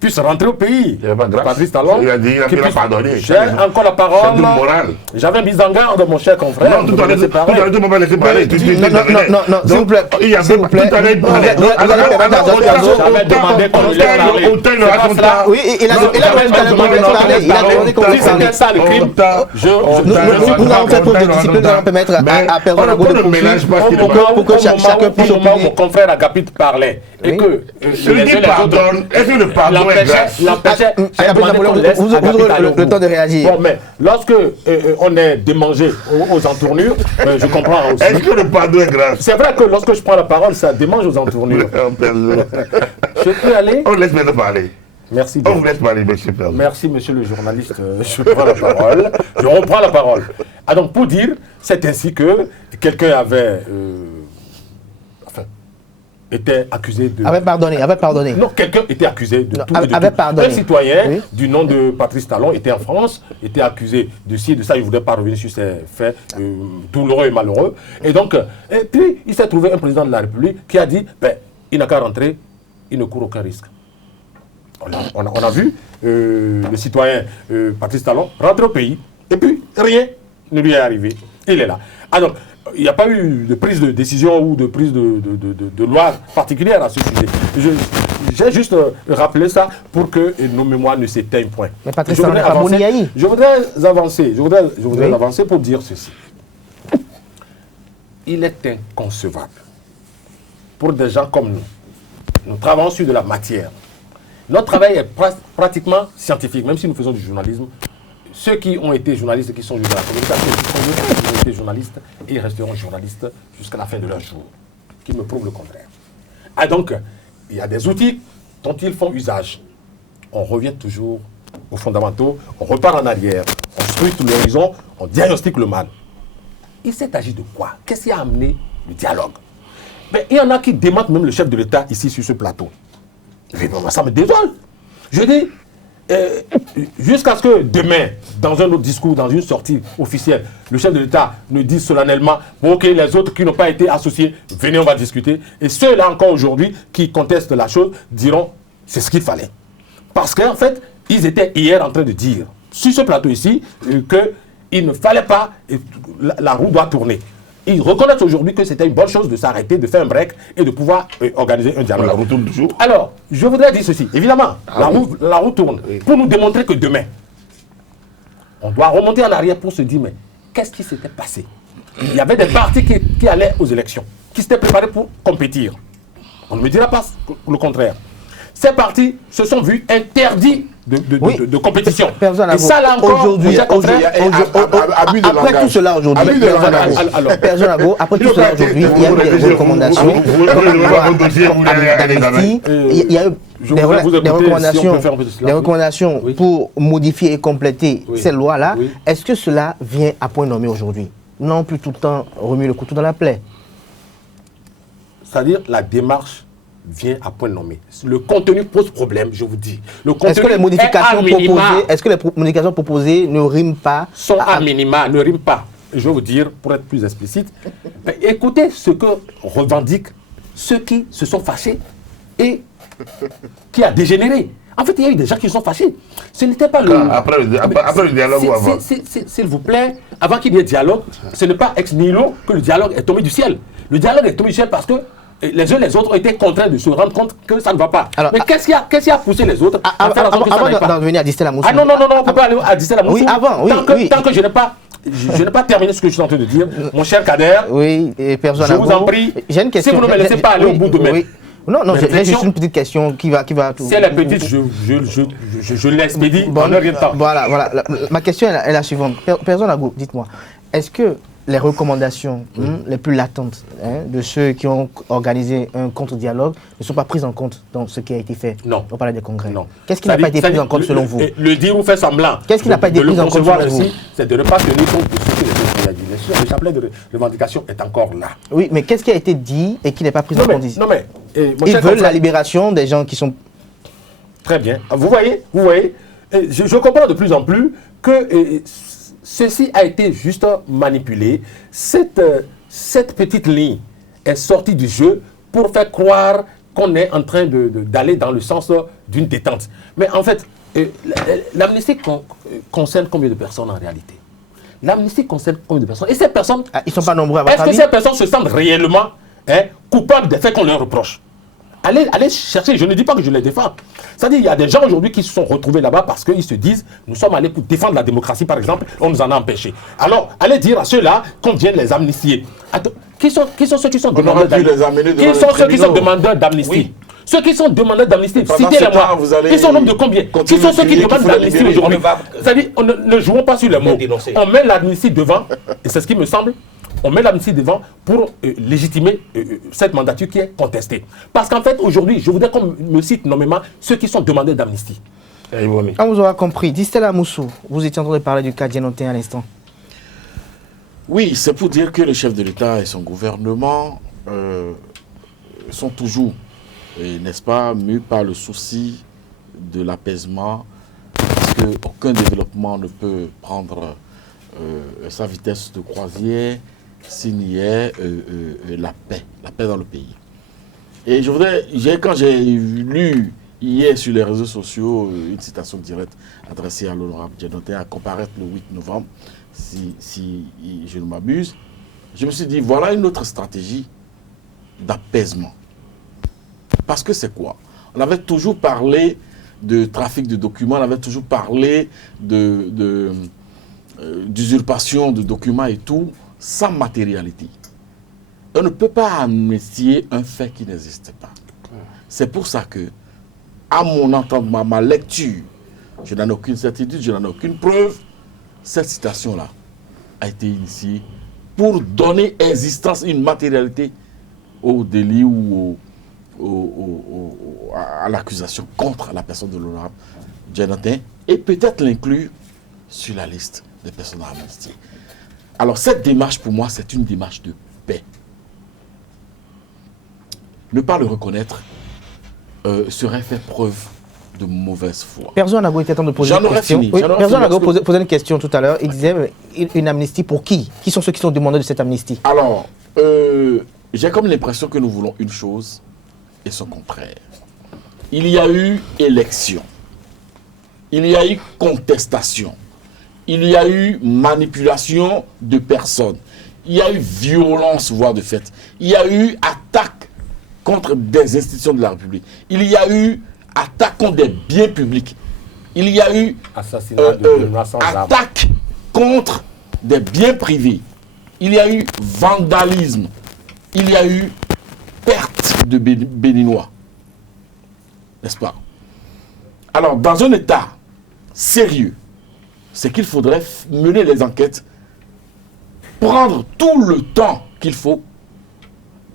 puisse rentrer au pays. Patrice Talon, il a pardonné. J'ai encore la parole. J'avais mis en garde mon cher confrère. Non, tout à l'heure, tu m'as pas laissé parler. Non, s'il vous plaît. S'il vous plaît. J'avais demandé qu'on lui laisse parler. Oui, il a demandé qu'on lui laisse parler. Si c'était ça le crime, nous allons faire preuve de discipline, nous allons permettre à Perdon Ago de poursuivre pour que chacun puisse opiner. Mon opiner. confrère Agapit parlait et que Celui qui pardonne, est-ce que le pardon est grâce? l'empêchait. Vous aurez le temps de réagir. Bon, mais lorsque on est démangé aux entournures, je comprends aussi. Est-ce que le pardon est grâce? C'est vrai que lorsque je prends la parole, ça démange aux entournures. Je peux aller? On laisse maintenant parler. Merci. On vous laisse parler, monsieur Perdon. Merci, monsieur le journaliste. Je prends la parole. Je reprends la parole. Ah, donc, pour dire, c'est ainsi que quelqu'un avait... était accusé de... Avait pardonné. Non, quelqu'un était accusé de tout et de avait tout. pardonné. Un citoyen Oui. du nom de Patrice Talon était en France, était accusé de ci et de ça. Je ne voudrais pas revenir sur ces faits douloureux et malheureux. Et donc, et puis, il s'est trouvé un président de la République qui a dit, ben, il n'a qu'à rentrer, il ne court aucun risque. On a vu le citoyen Patrice Talon rentrer au pays, et puis rien ne lui est arrivé. Il est là. Alors, il n'y a pas eu de prise de décision ou de prise de loi particulière à ce sujet. J'ai juste rappelé ça pour que nos mémoires ne s'éteignent point. Mais Patrice Talon n'est pas Boni Yahi. Je voudrais avancer. Je voudrais avancer pour dire ceci. Il est inconcevable pour des gens comme nous. Nous travaillons sur de la matière. Notre travail est pratiquement scientifique, même si nous faisons du journalisme. Ceux qui ont été journalistes, qui sont de la communication, ils ont été journalistes et ils resteront journalistes jusqu'à la fin de leur jour, qui me prouvent le contraire. Ah donc, il y a des outils dont ils font usage. On revient toujours aux fondamentaux, on repart en arrière, on scrute l'horizon, on diagnostique le mal. Il s'est agi de quoi? Qu'est-ce qui a amené le dialogue? Mais il y en a qui démentent même le chef de l'État ici sur ce plateau. Ça me désole. Je dis, jusqu'à ce que demain, dans un autre discours, dans une sortie officielle, le chef de l'État nous dise solennellement, ok, les autres qui n'ont pas été associés, venez, on va discuter. Et ceux-là encore aujourd'hui qui contestent la chose diront, c'est ce qu'il fallait. Parce qu'en fait, ils étaient hier en train de dire, sur ce plateau ici, qu'il ne fallait pas, la roue doit tourner. Ils reconnaissent aujourd'hui que c'était une bonne chose de s'arrêter, de faire un break et de pouvoir organiser un dialogue. La roue tourne toujours. Alors, je voudrais dire ceci. Évidemment, la roue tourne. Oui. Pour nous démontrer que demain, on doit remonter en arrière pour se dire, mais qu'est-ce qui s'était passé? Il y avait des partis qui allaient aux élections, qui s'étaient préparés pour compétir. On ne me dira pas le contraire. Ces partis se sont vus interdits de compétition. Et ça, là encore, aujourd'hui, après tout cela aujourd'hui, après tout cela aujourd'hui, il y a eu des recommandations. Il y a eu des recommandations pour modifier et compléter ces lois-là. Est-ce que cela vient à point nommé aujourd'hui? Non plus tout le temps remuer le couteau dans la plaie. C'est-à-dire la démarche vient à point nommé. Le contenu pose problème, je vous dis. Est-ce que les modifications proposées ne riment pas? Sont à minima, ne riment pas. Je vais vous dire, pour être plus explicite, écoutez ce que revendiquent ceux qui se sont fâchés et qui a dégénéré. En fait, il y a eu des gens qui se sont fâchés. Ce n'était pas le... Après le dialogue ou avant? S'il vous plaît, avant qu'il y ait dialogue, ce n'est pas ex nihilo que le dialogue est tombé du ciel. Le dialogue est tombé du ciel parce que les uns et les autres ont été contraints de se rendre compte que ça ne va pas. Alors, mais qu'est-ce qui a poussé les autres à faire en sorte que ça n'aille pas? Avant d'en venir à Distel Amoussou. Ah non, on ne peut pas aller à Distel Amoussou. Oui, avant, tant que je n'ai pas terminé ce que je suis en train de dire. Mon cher Kader, je vous en prie, si vous ne me laissez pas aller au bout de mes... Non, j'ai juste une petite question qui va... Si elle est petite, je l'expédie en un rien de temps. Voilà. Ma question est la suivante. Perdon Ago, dites-moi, est-ce que les recommandations les plus latentes de ceux qui ont organisé un contre-dialogue ne sont pas prises en compte dans ce qui a été fait Non. au Palais des Congrès. Non. Qu'est-ce qui n'a pas été pris en compte selon vous? Le dire ou faire semblant. Qu'est-ce qui n'a pas été pris en compte selon vous? C'est de ne pas tenir compte de ce qui est dit. Le chapelet de revendication est encore là. Oui, mais qu'est-ce qui a été dit et qui n'est pas pris en compte ici? Non mais, ils veulent la libération des gens qui sont... Très bien. Vous voyez, je comprends de plus en plus que ceci a été juste manipulé. Cette petite ligne est sortie du jeu pour faire croire qu'on est en train d'aller dans le sens d'une détente. Mais en fait, l'amnistie concerne combien de personnes en réalité? L'amnistie concerne combien de personnes? Et ces personnes... ils ne sont pas nombreux à votre avis? Est-ce que ces personnes se sentent réellement coupables des faits qu'on leur reproche? Allez chercher, je ne dis pas que je les défends. C'est-à-dire qu'il y a des gens aujourd'hui qui se sont retrouvés là-bas parce qu'ils se disent, nous sommes allés pour défendre la démocratie par exemple, on nous en a empêché. Alors, allez dire à ceux-là qu'on vienne les amnistier. Qui sont ceux qui sont demandeurs d'amnistie? Qui sont ceux qui sont demandeurs d'amnistie? Oui. Ceux qui sont demandeurs d'amnistie, citez-les-moi. Ils sont au nombre de combien? Qui sont ceux qui demandent d'amnistie aujourd'hui? C'est-à-dire, ne jouons pas sur les mots. On met l'amnistie devant, et c'est ce qui me semble. On met l'amnistie devant pour légitimer cette mandature qui est contestée. Parce qu'en fait, aujourd'hui, je voudrais qu'on me cite nommément ceux qui sont demandeurs d'amnistie. On vous aura compris. Distella Moussou, vous étiez en train de parler du cas Dienotin à l'instant. Oui, c'est pour dire que le chef de l'État et son gouvernement sont toujours, n'est-ce pas, mus par le souci de l'apaisement, parce qu'aucun développement ne peut prendre sa vitesse de croisière s'il n'y a la paix dans le pays. Et quand j'ai lu hier sur les réseaux sociaux une citation directe adressée à l'honorable Dienotin à comparaître le 8 novembre, si je ne m'abuse, je me suis dit, voilà une autre stratégie d'apaisement. Parce que c'est quoi? On avait toujours parlé de trafic de documents, on avait toujours parlé d'usurpation de documents et tout, sans matérialité. On ne peut pas amnistier un fait qui n'existe pas. C'est pour ça que, à mon entendement, ma lecture, je n'en ai aucune certitude, je n'en ai aucune preuve, cette citation-là a été initiée pour donner existence, une matérialité au délit ou à l'accusation contre la personne de l'honorable Dienotin et peut-être l'inclure sur la liste des personnes à amnistier. Alors cette démarche pour moi c'est une démarche de paix. Ne pas le reconnaître serait faire preuve de mauvaise foi. Personne n'a été temps de poser une question. Personne n'a posé une question tout à l'heure. Il disait une amnistie pour qui? Qui sont ceux qui sont demandeurs de cette amnistie? Alors, j'ai comme l'impression que nous voulons une chose et son contraire. Il y a eu élection. Il y a eu contestation. Il y a eu manipulation de personnes. Il y a eu violence, voire de fait. Il y a eu attaque contre des institutions de la République. Il y a eu attaque contre des biens publics. Il y a eu attaque contre des biens privés. Il y a eu vandalisme. Il y a eu perte de Béninois. N'est-ce pas? Alors, dans un État sérieux, c'est qu'il faudrait mener les enquêtes, prendre tout le temps qu'il faut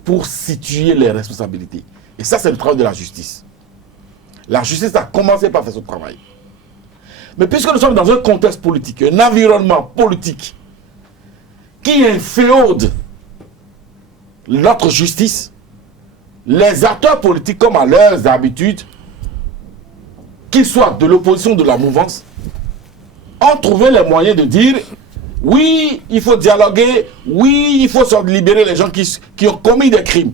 pour situer les responsabilités. Et ça, c'est le travail de la justice. La justice a commencé par faire son travail. Mais puisque nous sommes dans un contexte politique, un environnement politique qui inféode notre justice, les acteurs politiques, comme à leurs habitudes, qu'ils soient de l'opposition ou de la mouvance, ont trouvé les moyens de dire oui, il faut dialoguer, oui, il faut libérer les gens qui ont commis des crimes.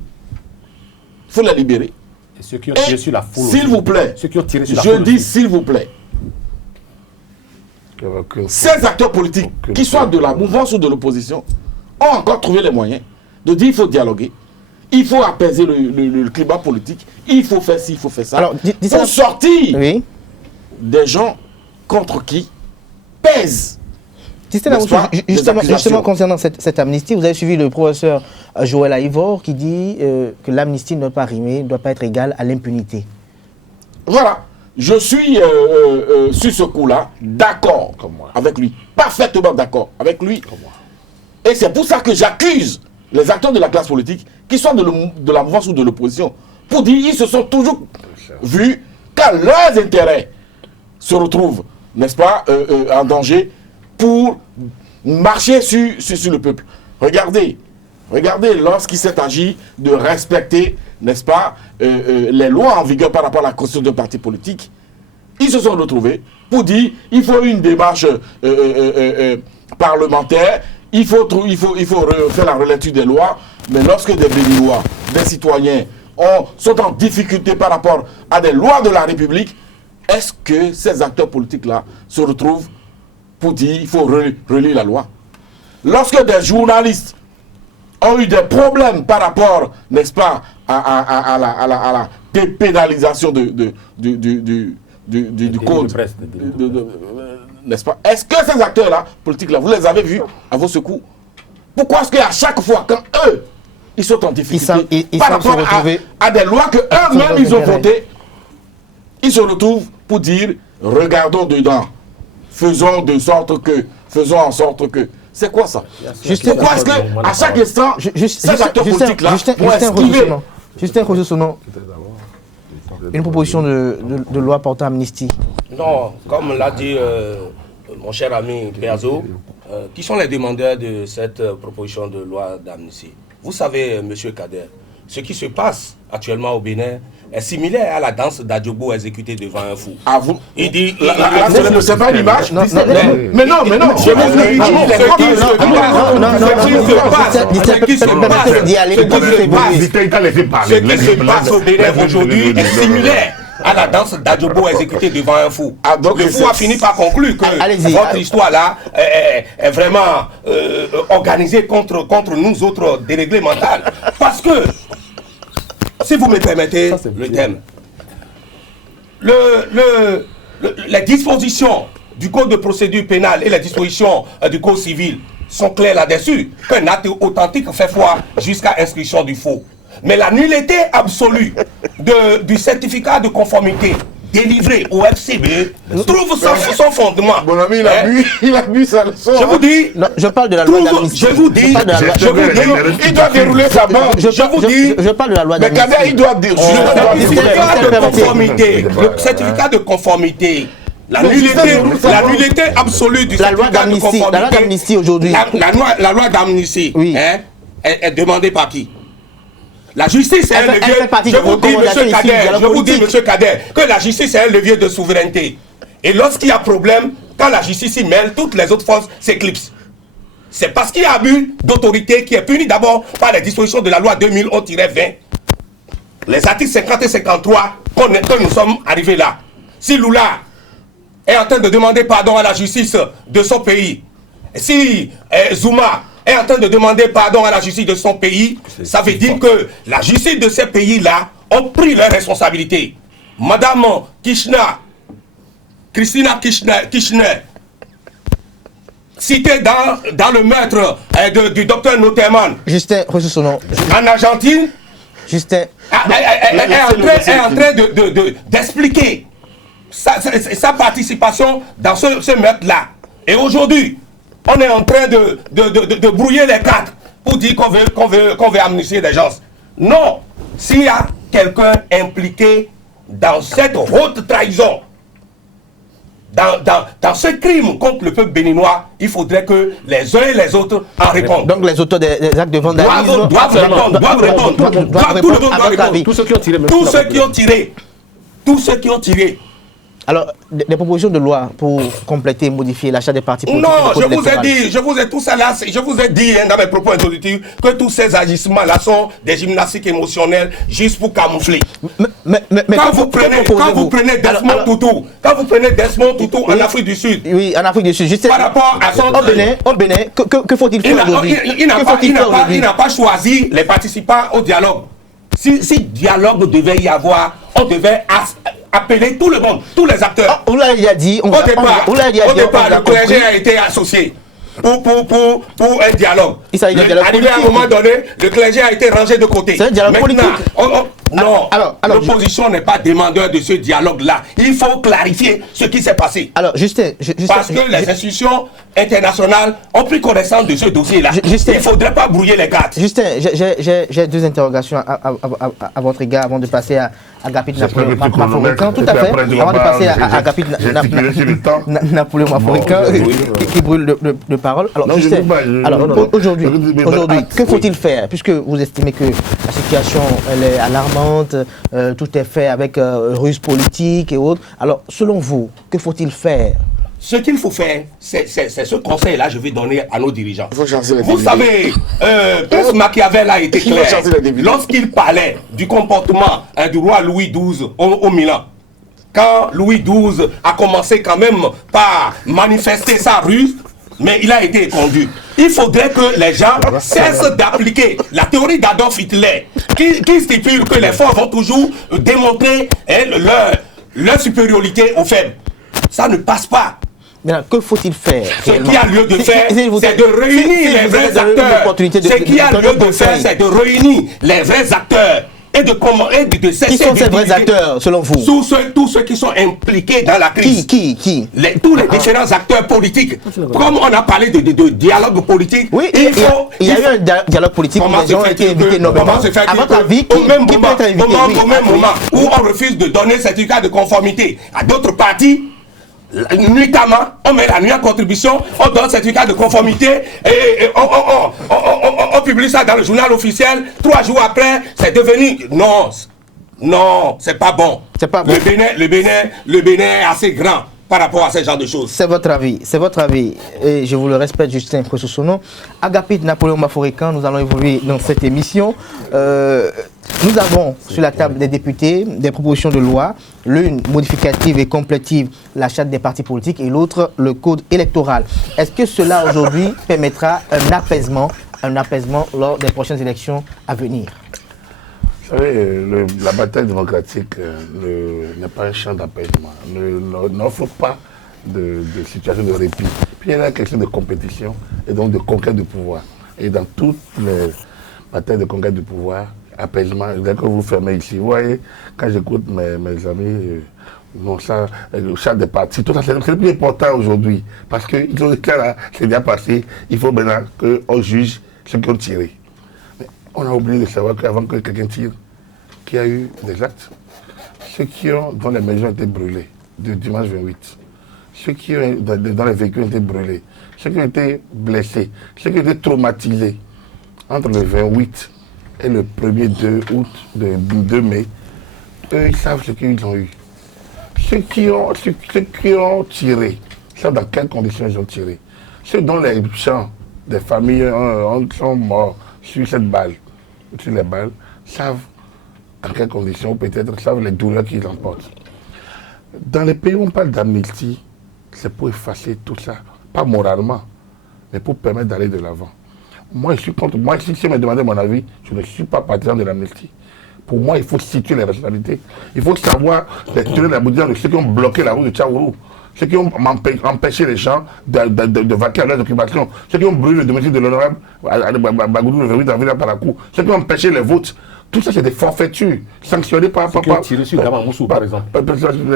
Il faut les libérer. Et ceux qui ont tiré sur la foule. S'il vous plaît, ceux qui ont tiré sur la foule je dis s'il vous plaît, ces acteurs politiques, qui soient de la mouvance ou de l'opposition, ont encore trouvé les moyens de dire il faut dialoguer, il faut apaiser le climat politique, il faut faire ci, il faut faire ça. Alors, pour sortir oui, des gens contre qui pèsent. Justement concernant cette amnistie, vous avez suivi le professeur Joël Aïvor qui dit que l'amnistie ne doit pas rimer, ne doit pas être égale à l'impunité. Voilà, je suis sur ce coup-là d'accord avec lui, parfaitement d'accord avec lui. Et c'est pour ça que j'accuse les acteurs de la classe politique, qui soient de la mouvance ou de l'opposition, pour dire qu'ils se sont toujours vus quand leurs intérêts se retrouvent, n'est-ce pas, en danger pour marcher sur le peuple. Regardez lorsqu'il s'est agi de respecter, n'est-ce pas, les lois en vigueur par rapport à la constitution d'un parti politique, ils se sont retrouvés pour dire qu'il faut une démarche parlementaire, il faut faire la relecture des lois, mais lorsque des Béninois, des citoyens sont en difficulté par rapport à des lois de la République, est-ce que ces acteurs politiques-là se retrouvent pour dire qu'il faut relire la loi? Lorsque des journalistes ont eu des problèmes par rapport, n'est-ce pas, à la dépénalisation du code, n'est-ce pas? Est-ce que ces acteurs-là, politiques-là, vous les avez vus à vos secours? Pourquoi est-ce qu'à chaque fois, quand eux, ils sont en difficulté par rapport à des lois que eux-mêmes ils ont votées, ils se retrouvent pour dire, regardons dedans, faisons en sorte que. C'est quoi ça? Pourquoi est-ce qu'à chaque instant, ces acteurs politiques-là vont esquiver? Justin Rousseau, une proposition de loi portant amnistie. Non, comme l'a dit mon cher ami Béazo, qui sont les demandeurs de cette proposition de loi d'amnistie? Vous savez, monsieur Kader, ce qui se passe actuellement au Bénin est similaire à la danse d'Adjobo exécutée devant un fou. Ah, vous? Il dit... C'est pas une image? Mais non. Je vous ai dit ce qui se passe au Bénin aujourd'hui est similaire à la danse d'Adjobo exécutée devant un fou. Le fou a fini par conclure que votre histoire là est vraiment organisée contre nous autres déréglés mentaux. Parce que, si vous me permettez le thème, les dispositions du code de procédure pénale et les dispositions du code civil sont claires là-dessus. Qu'un acte authentique fait foi jusqu'à inscription du faux. Mais la nullité absolue du certificat de conformité délivré au FCB trouve son fondement. Mon ami, il a bu sa leçon. Je vous dis... Non, je parle de la loi d'amnistie. Je vous dis... Il doit dérouler sa main. Je parle de la loi d'amnistie. Mais Kader, il doit dérouler. Le certificat de conformité... La nullité absolue du certificat de conformité... La loi d'amnistie aujourd'hui. La loi d'amnistie est demandée par qui? La justice est un levier. Je vous dis, monsieur Kader, que la justice est un levier de souveraineté. Et lorsqu'il y a problème, quand la justice s'y mêle, toutes les autres forces s'éclipsent. C'est parce qu'il y a abus d'autorité qui est puni d'abord par les dispositions de la loi 2011-20. Les articles 50 et 53 que nous sommes arrivés là. Si Lula est en train de demander pardon à la justice de son pays, si Zuma est en train de demander pardon à la justice de son pays, ça veut dire que la justice de ces pays-là ont pris leurs responsabilités. Madame Christina Kirchner, citée dans le meurtre du docteur Noterman, Justin Rousseau, en Argentine, Justin est en train d'expliquer sa participation dans ce meurtre-là. Et aujourd'hui, on est en train de brouiller les cartes pour dire qu'on veut amnistier des gens. Non, s'il y a quelqu'un impliqué dans cette haute trahison, dans ce crime contre le peuple béninois, il faudrait que les uns et les autres en répondent. Donc les auteurs des actes de vandalisme doivent répondre. Tout le monde doit répondre. Tous ceux qui ont tiré. Alors, des propositions de loi pour compléter et modifier l'achat des partis politiques. Non, je vous ai tout ça là, je vous ai dit dans mes propos introductifs que tous ces agissements-là sont des gymnastiques émotionnelles juste pour camoufler. Mais quand vous prenez Desmond Tutu en Afrique du Sud. Oui, en Afrique du Sud. Juste par rapport à son au Bénin, que faut-il faire aujourd'hui? Il n'a pas choisi les participants au dialogue. Si dialogue devait y avoir, on devait appeler tout le monde, tous les acteurs. On l'a déjà dit. Au départ, le clergé a été associé pour un dialogue. Arrivé à un moment donné, le clergé a été rangé de côté. C'est un dialogue politique. Non, alors, l'opposition n'est pas demandeur de ce dialogue-là. Il faut clarifier ce qui s'est passé. Alors, Justin, parce que les institutions internationales ont pris connaissance de ce dossier-là. Il ne faudrait pas brouiller les cartes. Justin, j'ai deux interrogations à votre égard avant de passer à Agapit Napoléon Maforican. Tout à fait. Avant de passer à Agapit Napoléon Maforican qui brûle de parole. Alors, Justin, aujourd'hui, que faut-il faire? Puisque vous estimez que la situation elle est alarmante, tout est fait avec ruse politique et autres. Alors, selon vous, que faut-il faire? Ce qu'il faut faire, c'est ce conseil-là que je vais donner à nos dirigeants. Vous savez, Machiavel a été clair lorsqu'il parlait du comportement du roi Louis XII au Milan. Quand Louis XII a commencé quand même par manifester sa ruse, mais il a été conduit. Il faudrait que les gens cessent d'appliquer la théorie d'Adolf Hitler, qui stipule que les forts vont toujours démontrer leur supériorité aux faibles. Ça ne passe pas. Mais que faut-il faire? Ce qui a lieu de faire, c'est de réunir les vrais acteurs. Ce qui a lieu de faire, c'est de réunir les vrais acteurs. Et de cesser. Qui sont ces vrais acteurs, selon vous? Tous ceux qui sont impliqués dans la crise. Qui tous les différents acteurs politiques. Comme on a parlé de dialogue politique, oui, il y a eu un dialogue politique où les gens ont été invités nommément. À votre avis, qui peut être invité? Au même moment où on refuse de donner certificat de conformité à d'autres partis, nuitamment, on met la nuit en contribution, on donne certificat de conformité et on publie ça dans le journal officiel. 3 jours après, c'est devenu... Non, c'est pas bon. C'est pas bon. Le Bénin est assez grand par rapport à ce genre de choses. C'est votre avis. Et je vous le respecte, Justin Kossosono. Agapit Napoléon Maforican, nous allons évoluer dans cette émission. Nous avons sur la table des députés des propositions de loi, l'une modificative et complétive, la charte des partis politiques, et l'autre le code électoral. Est-ce que cela aujourd'hui permettra un apaisement lors des prochaines élections à venir? Vous savez, la bataille démocratique n'est pas un champ d'apaisement, n'offre pas de situation de répit. Puis il y a la question de compétition et donc de conquête de pouvoir. Et dans toutes les batailles de conquête de pouvoir, apaisement, dès que vous fermez ici, vous voyez, quand j'écoute mes amis, le champ des partis, tout ça, c'est le plus important aujourd'hui. Parce qu'ils ont dit là, c'est bien passé, il faut maintenant qu'on juge ceux qui ont tiré. On a oublié de savoir qu'avant que quelqu'un tire, qu'il y a eu des actes. Ceux dont les maisons étaient brûlées, du dimanche 28. Ceux dont les véhicules étaient brûlés. Ceux qui ont été blessés. Ceux qui ont été traumatisés. Entre le 28 et le 1er 2 mai, eux, ils savent ce qu'ils ont eu. Ceux qui ont tiré, ils savent dans quelles conditions ils ont tiré. Ceux dont les champs des familles sont morts sur cette balle, sur les balles, savent dans quelles conditions, ou peut-être savent les douleurs qu'ils emportent. Dans les pays où on parle d'amnistie, c'est pour effacer tout ça, pas moralement, mais pour permettre d'aller de l'avant. Moi, je suis contre. Moi, si je me demandais mon avis, je ne suis pas partisan de l'amnistie. Pour moi, il faut situer les responsabilités. Il faut savoir les tenir la boutique de ceux qui ont bloqué la route de Tchaourou, ceux qui ont empêché les gens de vaquer à leurs occupations, ceux qui ont brûlé le domicile de l'honorable Bagoudou, le 28 avril à Parakou, ceux qui ont empêché les votes. Tout ça, c'est des forfaitures sanctionnées par... Ceux qui ont tiré sur Gamamoussou, par exemple.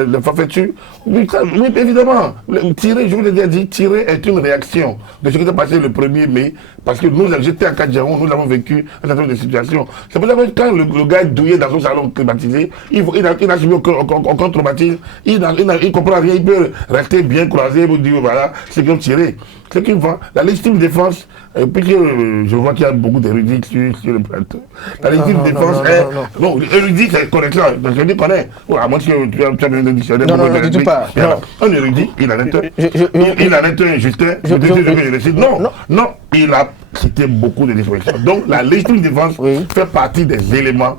Les forfaitures, oui, évidemment. Tirer, je vous l'ai déjà dit, tirer est une réaction de ce qui s'est passé le 1er mai, parce que nous, j'étais à Kadjaron, nous avons vécu un certain nombre de situations. C'est pour ça que quand le gars est douillé dans son salon climatisé, il a subi aucun traumatisme, il ne comprend rien, il peut rester bien croisé, vous dire, voilà, ceux qui ont tiré. Ceux qui vont, la légitime défense, puisque je vois qu'il y a beaucoup d'érudits sur le plateau, la légitime défense est... Non, érudit, c'est correction, parce que je dis qu'on est... À moins que tu as besoin de dictionnaire... Non, du tout pas. Un érudit, il arrête un Justin, non, il a cité beaucoup de dispositions. Donc, la légitime défense fait partie des éléments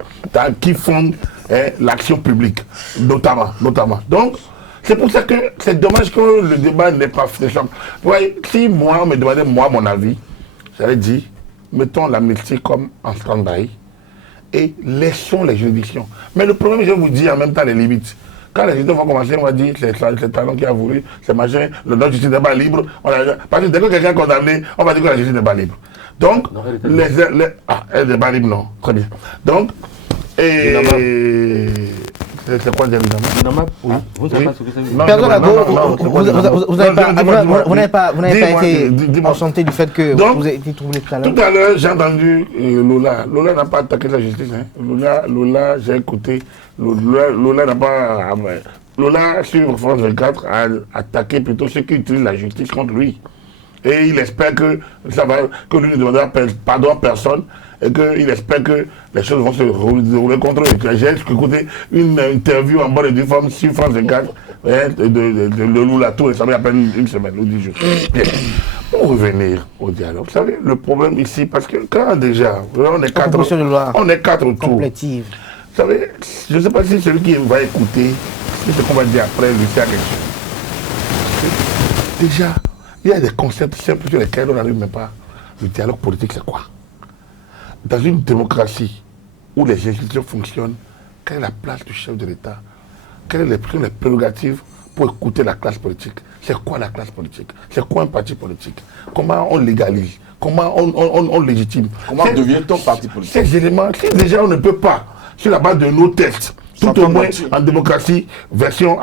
qui fondent l'action publique, notamment. Donc, c'est pour ça que c'est dommage que le débat n'est pas fait. Si moi, on me demandait mon avis, j'allais dire, mettons l'amnistie comme en stand-by et laissons les juridictions. Mais le problème, je vous dis en même temps les limites. Quand les juridictions vont commencer, on va dire c'est Talon qui a voulu, c'est machin, le droit de justice n'est pas libre. Parce que dès que quelqu'un est condamné, on va dire que la justice n'est pas libre. Donc, elle n'est pas libre, non. Très bien. Donc, Et c'est quoi dire Nama, oui. Vous savez pas ce que ça veut dire? Personne, vous n'avez pas été enchanté du fait que vous avez été troublé tout à l'heure. Tout à l'heure, j'ai entendu Lola. Lola n'a pas attaqué la justice. Hein. Lola, j'ai écouté. Lola n'a pas. Lola, sur France 24, a attaqué plutôt ceux qui utilisent la justice contre lui. Et il espère que ça va, que lui ne demandera pardon à personne et qu'il espère que les choses vont se dérouler contre eux. J'ai écouté une interview en bonne et due forme sur France 24 de Lola tout récemment, il y a à peine une semaine ou 10 jours. Bien. Pour revenir au dialogue, vous savez, le problème ici, parce que quand déjà, on est quatre autour. Complétive. Vous savez, je ne sais pas si celui qui va écouter, c'est ce qu'on va dire après, lui sait quelque chose. Déjà, il y a des concepts simples sur lesquels on n'arrive même pas. Le dialogue politique, c'est quoi? Dans une démocratie où les institutions fonctionnent, quelle est la place du chef de l'État? Quelles sont les prérogatives pour écouter la classe politique? C'est quoi la classe politique? C'est quoi un parti politique? Comment on légalise? Comment on légitime? Comment devient-on parti politique? Ces éléments, si déjà on ne peut pas, sur la base de nos textes, tout au moins en démocratie, version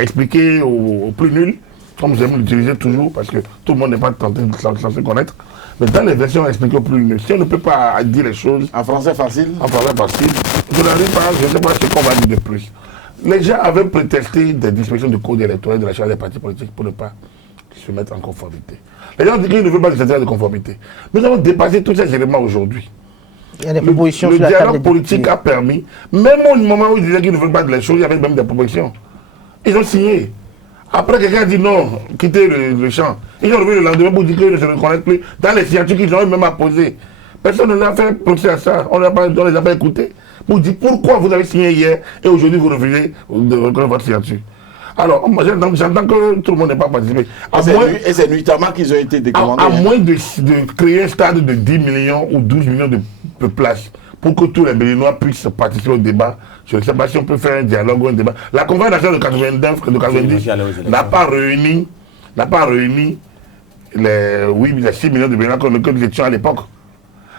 expliquée au plus nul, comme j'aime l'utiliser toujours, parce que tout le monde n'est pas censé connaître, mais dans les versions expliquées au plus nul, si on ne peut pas dire les choses en français facile, je n'arrive pas, je ne sais pas ce qu'on va dire de plus. Les gens avaient prétesté des dispositions du code électoral de la charte des partis politiques pour ne pas se mettre en conformité. Les gens disent qu'ils ne veulent pas de cette de conformité. Nous avons dépassé tous ces éléments aujourd'hui. Il y a des propositions le sur la table. dialogue politique a permis, même au moment où ils disaient qu'ils ne veulent pas de les choses, il y avait même des propositions. Ils ont signé. Après, quelqu'un a dit non, quittez le champ. Ils ont revenu le lendemain pour dire qu'ils ne se reconnaissent plus dans les signatures qu'ils ont même apposées. Personne ne l'a fait procès à ça. On ne les a pas écoutés. Pour dire pourquoi vous avez signé hier et aujourd'hui vous refusez de reconnaître votre signature. Alors, moi, j'entends que tout le monde n'est pas participé. Et c'est nuitamment qu'ils ont été décommandés. À moins de créer un stade de 10 millions ou 12 millions de places pour que tous les Béninois puissent participer au débat. Je ne sais pas si on peut faire un dialogue ou un débat. La Conférence nationale de 90 n'a pas réuni les 6 millions de Béninois que nous étions à l'époque.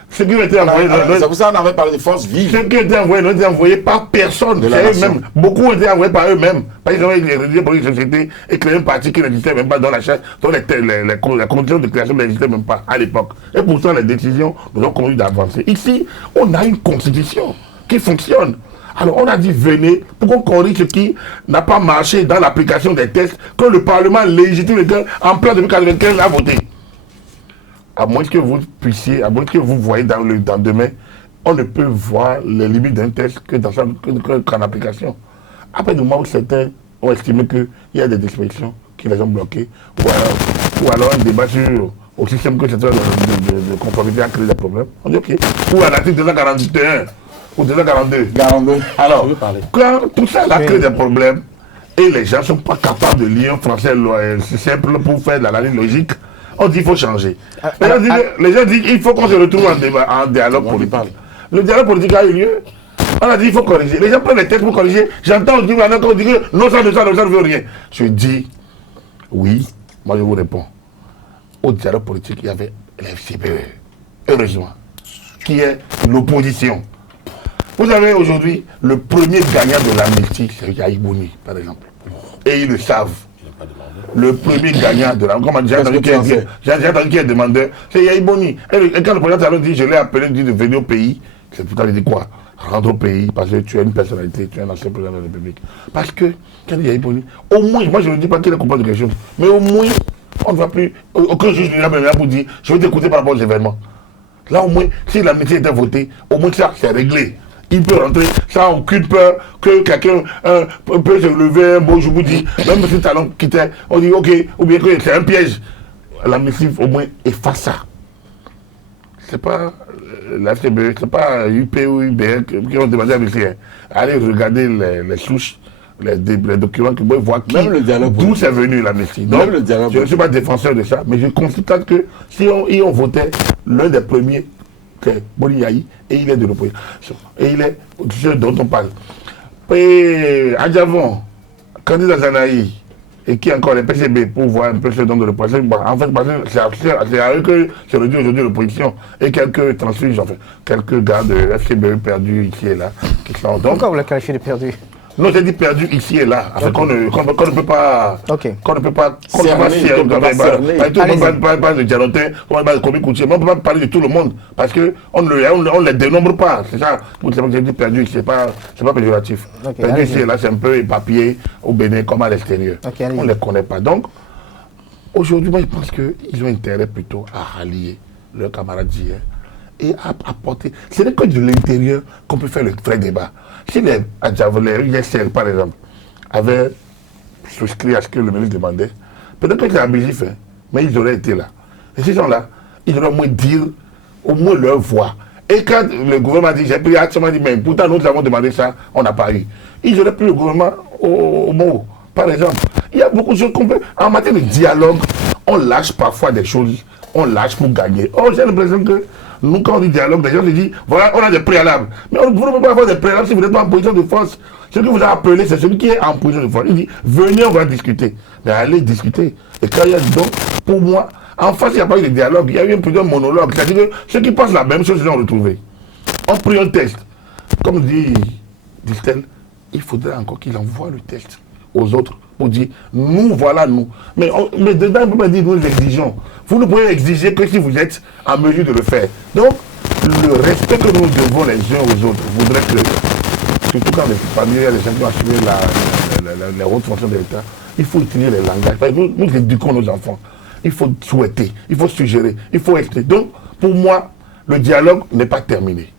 Ce qui était envoyé, c'est pour ça qu'on avait parlé de forces vives. Ce qui était envoyé, n'ont été envoyé par personne. Eux-mêmes. Beaucoup ont été envoyés par eux-mêmes. Parce qu'ils ont rédigé pour une société et créé un parti qui n'existait même pas dans la chaîne. Donc les conditions de création n'existaient même pas à l'époque. Et pourtant, les décisions nous ont conduit d'avancer. Ici, on a une constitution qui fonctionne. Alors on a dit venez pour qu'on corrige ce qui n'a pas marché dans l'application des textes que le Parlement légitime en place depuis 1995 a voté. À moins que vous puissiez, à moins que vous voyez dans demain, on ne peut voir les limites d'un texte qu'en application. Après, du moment où certains ont estimé qu'il y a des dispositions qui les ont bloquées, ou alors un débat au système que cette de conformité a créé des problèmes, on dit ok. Ou à l'article 241 ou 242. Alors, quand tout ça a créé des problèmes et les gens ne sont pas capables de lire un français simple pour faire de l'analyse logique, on dit qu'il faut changer. Les gens disent qu'il faut qu'on se retrouve en dialogue politique. Le dialogue politique a eu lieu. On a dit qu'il faut corriger. Les gens prennent les textes pour corriger. J'entends on dit que non, ça ne veut rien. Je dis oui. Moi, je vous réponds. Au dialogue politique, il y avait l'FCPE. Heureusement. Qui est l'opposition. Vous savez, aujourd'hui, le premier gagnant de l'amnistie, c'est Yahi Boni, par exemple. Et ils le savent. Le premier gagnant de la... Comme j'ai entendu qui est demandeur, c'est Yahi Boni. Et quand le président Talon dit, je l'ai appelé, dit de venir au pays, c'est tout à l'heure, il dit quoi? Rendre au pays, parce que tu es une personnalité, tu es un ancien président de la République. Parce que, quand il dit Yahi Boni, au moins, moi je ne dis pas qu'il est coupable de quelque chose, mais au moins, on ne va plus... Aucun juge ne va pour dire, je vais t'écouter par rapport aux événements. Là, au moins, si l'amnistie était votée, au moins ça, c'est réglé. Il peut rentrer sans aucune peur que quelqu'un peut se lever un beau jour, vous dit, même si Talon quittait, on dit ok, ou bien que c'est un piège. L'amnistie au moins efface ça. C'est pas la FTB, c'est pas UP ou UBR qui ont demandé à l'amnistie. Allez regarder les souches, les documents que vous voyez d'où c'est venu l'amnistie. Donc, je ne suis pas défenseur de ça, mais je constate que si on votait l'un des premiers, Boni Yahi, et il est de l'opposition. Et il est ce dont on parle. Et Adjavon, candidat Zanaï, et qui encore les PCB pour voir un peu ce dont de l'opposition. Bon, en fait, c'est à eux que se réduit aujourd'hui l'opposition et quelques transfuges, enfin, quelques gars de FCBE perdus ici et là. Qui sont, donc, Pourquoi vous la qualifiez de perdu? non, j'ai dit perdu ici et là. Enfin, qu'on ne peut pas. Ok. Qu'on ne peut pas. Cerner, on ne peut pas cerner. On ne peut pas parler de Dialotin, on ne peut pas de Koumi-Koutié, mais on ne peut pas parler de tout le monde. Parce qu'on ne les dénombre pas. C'est ça. C'est pour ça que j'ai dit perdu, c'est pas péjoratif. Ok, perdu ici et là, c'est un peu éparpillé au Bénin comme à l'extérieur. Ok, on ne les connaît pas. Donc, aujourd'hui, moi, je pense qu'ils ont intérêt plutôt à rallier leurs camarades d'hier et à apporter. Ce n'est que de l'intérieur qu'on peut faire le vrai débat. Si les USL, par exemple, avaient souscrit à ce que le ministre demandait, peut-être que c'est abusif, hein, mais ils auraient été là. Et ces gens-là, ils auraient au moins dire, au moins leur voix. Et quand le gouvernement a dit, j'ai pris acte, dit, mais pourtant nous avons demandé ça, on n'a pas eu. Ils auraient pris le gouvernement au mot. Par exemple, il y a beaucoup de choses qu'on peut. En matière de dialogue, on lâche parfois des choses, on lâche pour gagner. Oh, j'ai l'impression que nous, quand on dit dialogue, les gens se disent, voilà, on a des préalables. Mais vous ne pouvez pas avoir des préalables si vous n'êtes pas en position de force. Ce que vous avez appelé, c'est celui qui est en position de force. Il dit, venez, on va discuter. Mais allez discuter. Et quand il y a donc, pour moi, en face, il n'y a pas eu de dialogue, il y a eu un peu de monologue. C'est-à-dire que ceux qui pensent la même chose, ils l'ont retrouvé. On prit un test. Comme dit Distel, il faudrait encore qu'il envoie le test aux autres pour dire, nous, voilà nous. Mais dedans, on ne peut pas dire, nous exigeons. Vous ne pouvez exiger que si vous êtes en mesure de le faire. Donc, le respect que nous devons les uns aux autres voudrait que, surtout quand parmi les gens qui ont assumé les hautes fonctions de l'État, il faut utiliser les langages. Nous éduquons nos enfants. Il faut souhaiter, il faut suggérer, il faut expliquer. Donc, pour moi, le dialogue n'est pas terminé.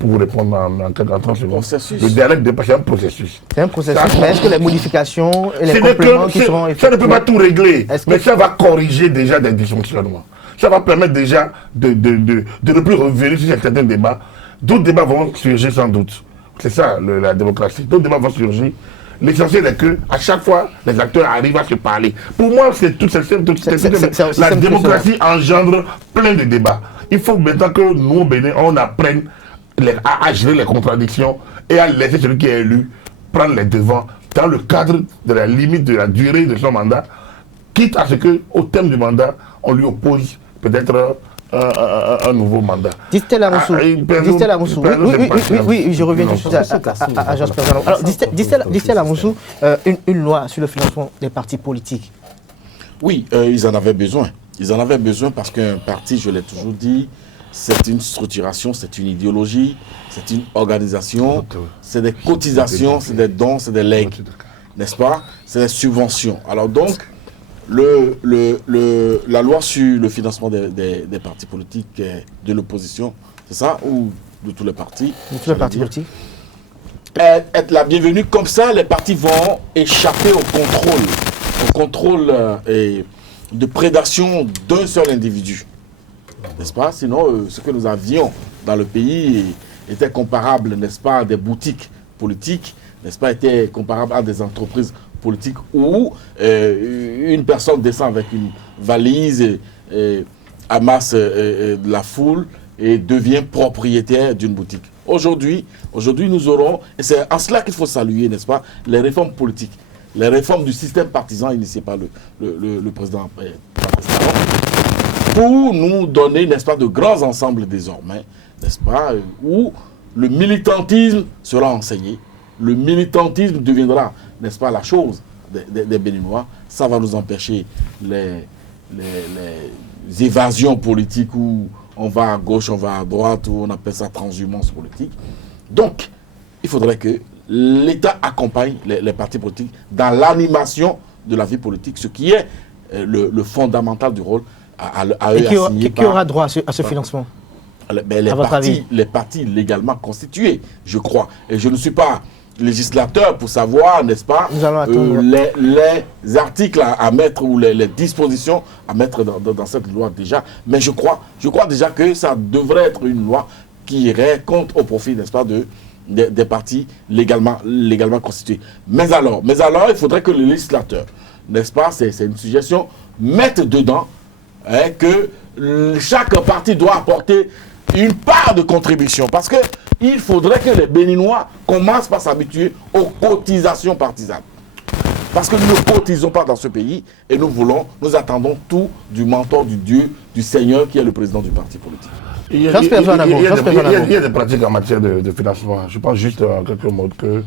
Pour vous répondre en 30 secondes. Le dialogue, c'est un processus. C'est un processus, mais est-ce que les modifications et les compléments qui seront effectués... Ça ne peut pas tout régler, mais ça va corriger déjà des dysfonctionnements. Ça va permettre déjà de ne plus revenir sur certains débats. D'autres débats vont surgir sans doute. C'est ça la démocratie. D'autres débats vont surgir. L'essentiel est que à chaque fois, les acteurs arrivent à se parler. Pour moi, c'est tout. La démocratie engendre plein de débats. Il faut maintenant que nous, au Bénin, on apprenne à gérer les contradictions et à laisser celui qui est élu prendre les devants dans le cadre de la limite de la durée de son mandat, quitte à ce qu'au terme du mandat, on lui oppose peut-être un nouveau mandat. Distel Amoussou. Oui, je reviens tout de suite à Georges Perzano. Alors, Distel Amoussou, une loi sur le financement des partis politiques. Oui, ils en avaient besoin. Ils en avaient besoin parce qu'un parti, je l'ai toujours dit, c'est une structuration, c'est une idéologie, c'est une organisation, c'est des cotisations, c'est des dons, c'est des legs, n'est-ce pas? C'est des subventions. Alors donc, la loi sur le financement des partis politiques de l'opposition, c'est ça? Ou de tous les partis? De tous les partis politiques. Être la bienvenue, comme ça, les partis vont échapper au contrôle de prédation d'un seul individu. N'est-ce pas? Sinon, ce que nous avions dans le pays était comparable, n'est-ce pas, à des boutiques politiques, n'est-ce pas, était comparable à des entreprises politiques où une personne descend avec une valise, amasse de la foule et devient propriétaire d'une boutique. Aujourd'hui, nous aurons, et c'est en cela qu'il faut saluer, n'est-ce pas, les réformes politiques, les réformes du système partisan initiées par le président pour nous donner, n'est-ce pas, de grands ensembles désormais, n'est-ce pas, où le militantisme sera enseigné. Le militantisme deviendra, n'est-ce pas, la chose des Béninois. Ça va nous empêcher les évasions politiques où on va à gauche, on va à droite, où on appelle ça transhumance politique. Donc, il faudrait que l'État accompagne les partis politiques dans l'animation de la vie politique, ce qui est le fondamental du rôle à eux assigné. Qui aura droit à ce financement? Les partis légalement constitués, je crois. Et je ne suis pas législateur pour savoir, n'est-ce pas, les articles à mettre ou les dispositions à mettre dans cette loi déjà. Mais je crois déjà que ça devrait être une loi qui irait contre au profit, n'est-ce pas, des partis légalement constitués. Mais alors, il faudrait que le législateur, n'est-ce pas, c'est une suggestion, mette dedans que chaque parti doit apporter une part de contribution. Parce qu'il faudrait que les Béninois commencent par s'habituer aux cotisations partisanes. Parce que nous ne cotisons pas dans ce pays et nous attendons tout du mentor du Dieu, du Seigneur qui est le président du parti politique. Il y a des pratiques en matière de financement. Je pense juste en quelques mots que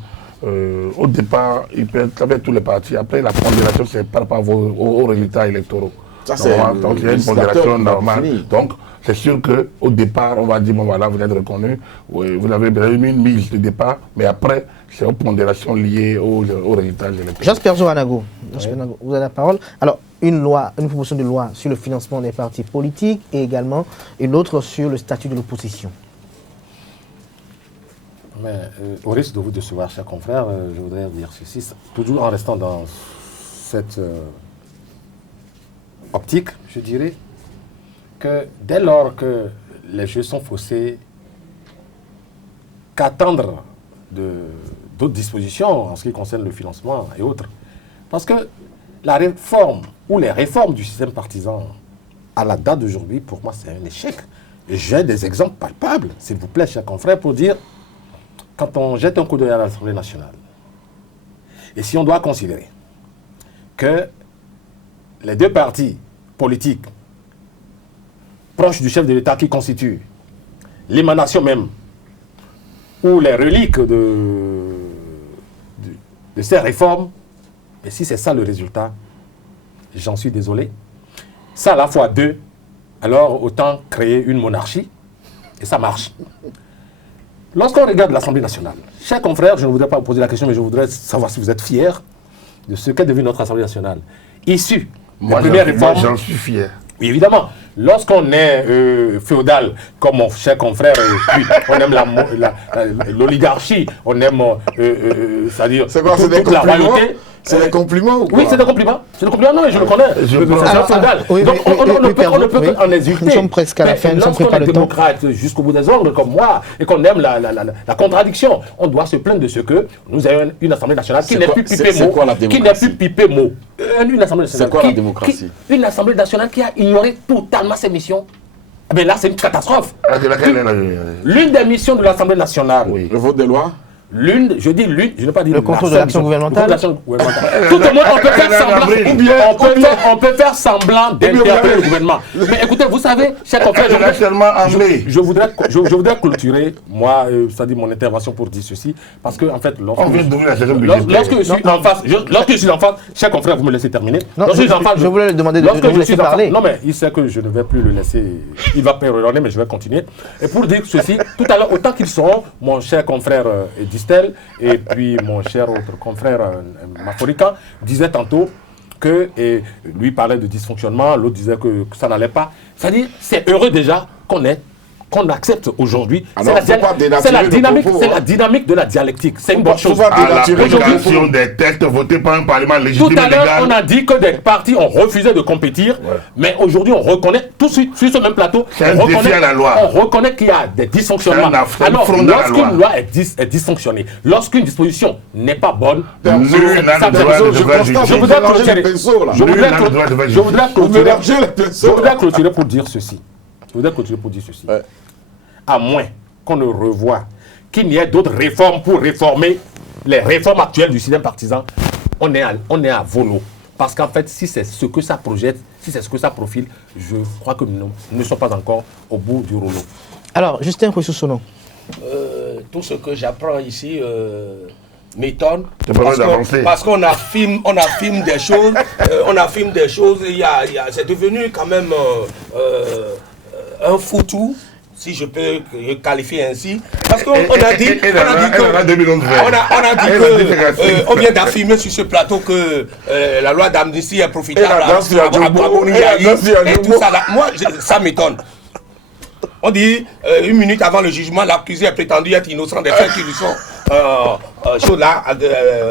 au départ, ils perdent avec tous les partis. Après, la pondération, c'est par rapport aux résultats électoraux. Ça, c'est donc, il y a une pondération normale. Donc, c'est sûr qu'au départ, on va dire, bon voilà, vous êtes reconnu, oui, vous avez mis une mise de départ, mais après, c'est aux pondérations liées aux résultats électoraux. Jasper Zoanago, vous avez la parole. Alors, une proposition de loi sur le financement des partis politiques et également une autre sur le statut de l'opposition. Mais au risque de vous décevoir, chers confrères, je voudrais dire ceci, toujours en restant dans cette optique, je dirais que dès lors que les jeux sont faussés, qu'attendre d'autres dispositions en ce qui concerne le financement et autres. Parce que la réforme ou les réformes du système partisan, à la date d'aujourd'hui, pour moi, c'est un échec. Et j'ai des exemples palpables, s'il vous plaît, chers confrères, pour dire, quand on jette un coup d'œil à l'Assemblée nationale, et si on doit considérer que les deux partis politiques proches du chef de l'État qui constituent l'émanation même ou les reliques de ces réformes, et si c'est ça le résultat, j'en suis désolé. Ça à la fois deux, alors autant créer une monarchie, et ça marche. Lorsqu'on regarde l'Assemblée nationale, chers confrères, je ne voudrais pas vous poser la question, mais je voudrais savoir si vous êtes fiers de ce qu'est devenue notre Assemblée nationale. Issue des premières réformes. Moi, j'en suis fier. Oui, évidemment. Lorsqu'on est féodal, comme mon cher confrère, puis on aime l'oligarchie, on aime, c'est-à-dire toute la royauté. C'est des compliments ou quoi? Oui, c'est des compliments. C'est des compliments, non, mais je le connais. C'est féodal. Donc on ne peut qu'en exulter. Nous sommes presque à la fin, nous sommes lorsqu'on préparés est le temps. démocrate jusqu'au bout des ongles, comme moi, et qu'on aime la contradiction, on doit se plaindre de ce que nous ayons une Assemblée nationale qui n'est plus pipé mot. Qui n'est plus pipé mot. Une Assemblée nationale. C'est quoi la démocratie? Une Assemblée nationale qui a ignoré totalement ses missions. Eh bien là, c'est une catastrophe. L'une des missions de l'Assemblée nationale. Oui. Le vote des lois? L'une, je dis l'une, je n'ai pas dit le contrôle de l'action gouvernementale. Tout le monde, on peut faire semblant, on peut faire semblant d'interpeller le gouvernement. Mais écoutez, vous savez, chers confrères, je voudrais clôturer, moi, c'est-à-dire mon intervention pour dire ceci, parce que, en fait, lorsque je suis en face, chers confrères, vous me laissez terminer. Je voulais lui demander de vous laisser parler. Non, mais il sait que je ne vais plus le laisser, il va pérorner, mais je vais continuer. Et pour dire ceci, tout à l'heure, autant qu'ils seront, mon cher confrère Distel, et puis mon cher autre confrère Maforika disait tantôt que, et lui parlait de dysfonctionnement, l'autre disait que ça n'allait pas. C'est-à-dire, c'est heureux déjà qu'on accepte aujourd'hui. C'est la dynamique de la dialectique. C'est une bonne chose. L'application des textes votés par un parlement légitime et légal. Tout à l'heure, on a dit que des partis ont refusé de compétir, mais aujourd'hui, on reconnaît, tout sur ce même plateau, on reconnaît qu'il y a des dysfonctionnements. Alors, lorsqu'une loi est dysfonctionnée, lorsqu'une disposition n'est pas bonne, je voudrais clôturer pour dire ceci. À moins qu'on ne revoie qu'il n'y ait d'autres réformes pour réformer les réformes actuelles du système partisan, on est à volo. Parce qu'en fait, si c'est ce que ça projette, si c'est ce que ça profile, je crois que nous ne sommes pas encore au bout du rouleau. Alors, Justin Kouissou-Sono. Tout ce que j'apprends ici m'étonne. Parce qu'on affirme des choses, c'est devenu quand même un foutou, si je peux qualifier ainsi, parce qu'on a dit on vient d'affirmer sur ce plateau que la loi d'amnistie est profitable à Boni Yayi et tout ça là. Moi, ça m'étonne. On dit, 1 minute avant le jugement, l'accusé est prétendu être innocent des faits qui lui sont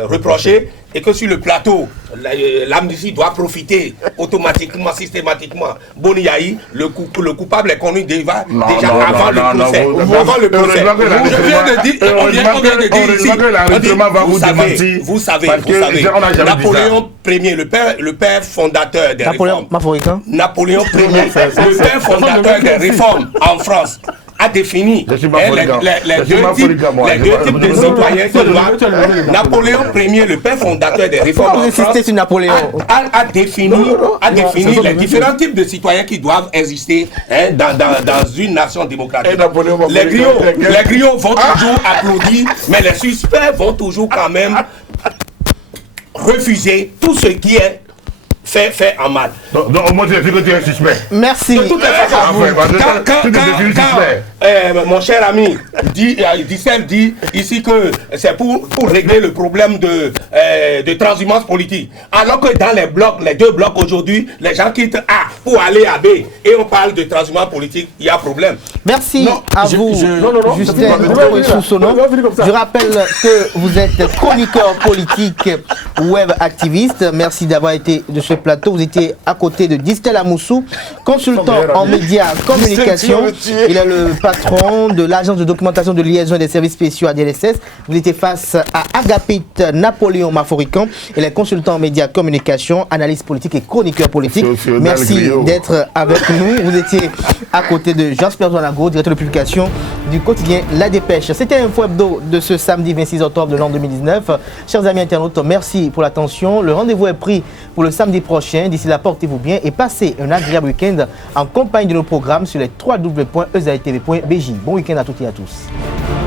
reprochés, et que sur le plateau, l'amnistie doit profiter automatiquement, systématiquement. Boni Yayi, le coupable est connu déjà avant le procès. Je viens de dire, on vient de dire ici, vous savez, Napoléon Ier, le père fondateur des réformes. Napoléon Ier, le père fondateur des réformes en France, a défini Je suis pas polygame. les Je suis deux pas types, polygame, moi. les deux types de citoyens qui doivent. Napoléon Ier, le père fondateur des réformes Vous en France, insistez sur Napoléon. a défini les différents types de citoyens qui doivent exister dans une nation démocratique. Et Napoléon va Les faire griots vont toujours applaudir, mais les suspects vont toujours quand même refuser tout ce qui est fait en mal. Donc, au moins, tu as dit que tu es un suspect. Merci. De toutes les façons, mon cher ami Dissel dit ici que c'est pour régler le problème de transhumance politique. Alors que dans les deux blocs aujourd'hui, les gens quittent A pour aller à B et on parle de transhumance politique, il y a problème. Merci Non, à vous, Justin Soussonon. Je rappelle que vous êtes chroniqueur politique, web activiste. Merci d'avoir été de ce plateau. Vous étiez à côté de Distel Amoussou, consultant en médias communication. Il est le patron de l'agence de documentation de liaison des services spéciaux à DLSS. Vous étiez face à Agapit Napoléon Maforican. Il est consultant en médias communication, analyste politique et chroniqueur politique. Merci d'être avec nous. Vous étiez à côté de Jasper Zoanago, directeur de publication du quotidien La Dépêche. C'était Info Hebdo de ce samedi 26 octobre de l'an 2019. Chers amis internautes, merci pour l'attention. Le rendez-vous est pris pour le samedi prochain. D'ici là, portez-vous bien et passez un agréable week-end en compagnie de nos programmes sur les www.ezaetv.bj. Bon week-end à toutes et à tous.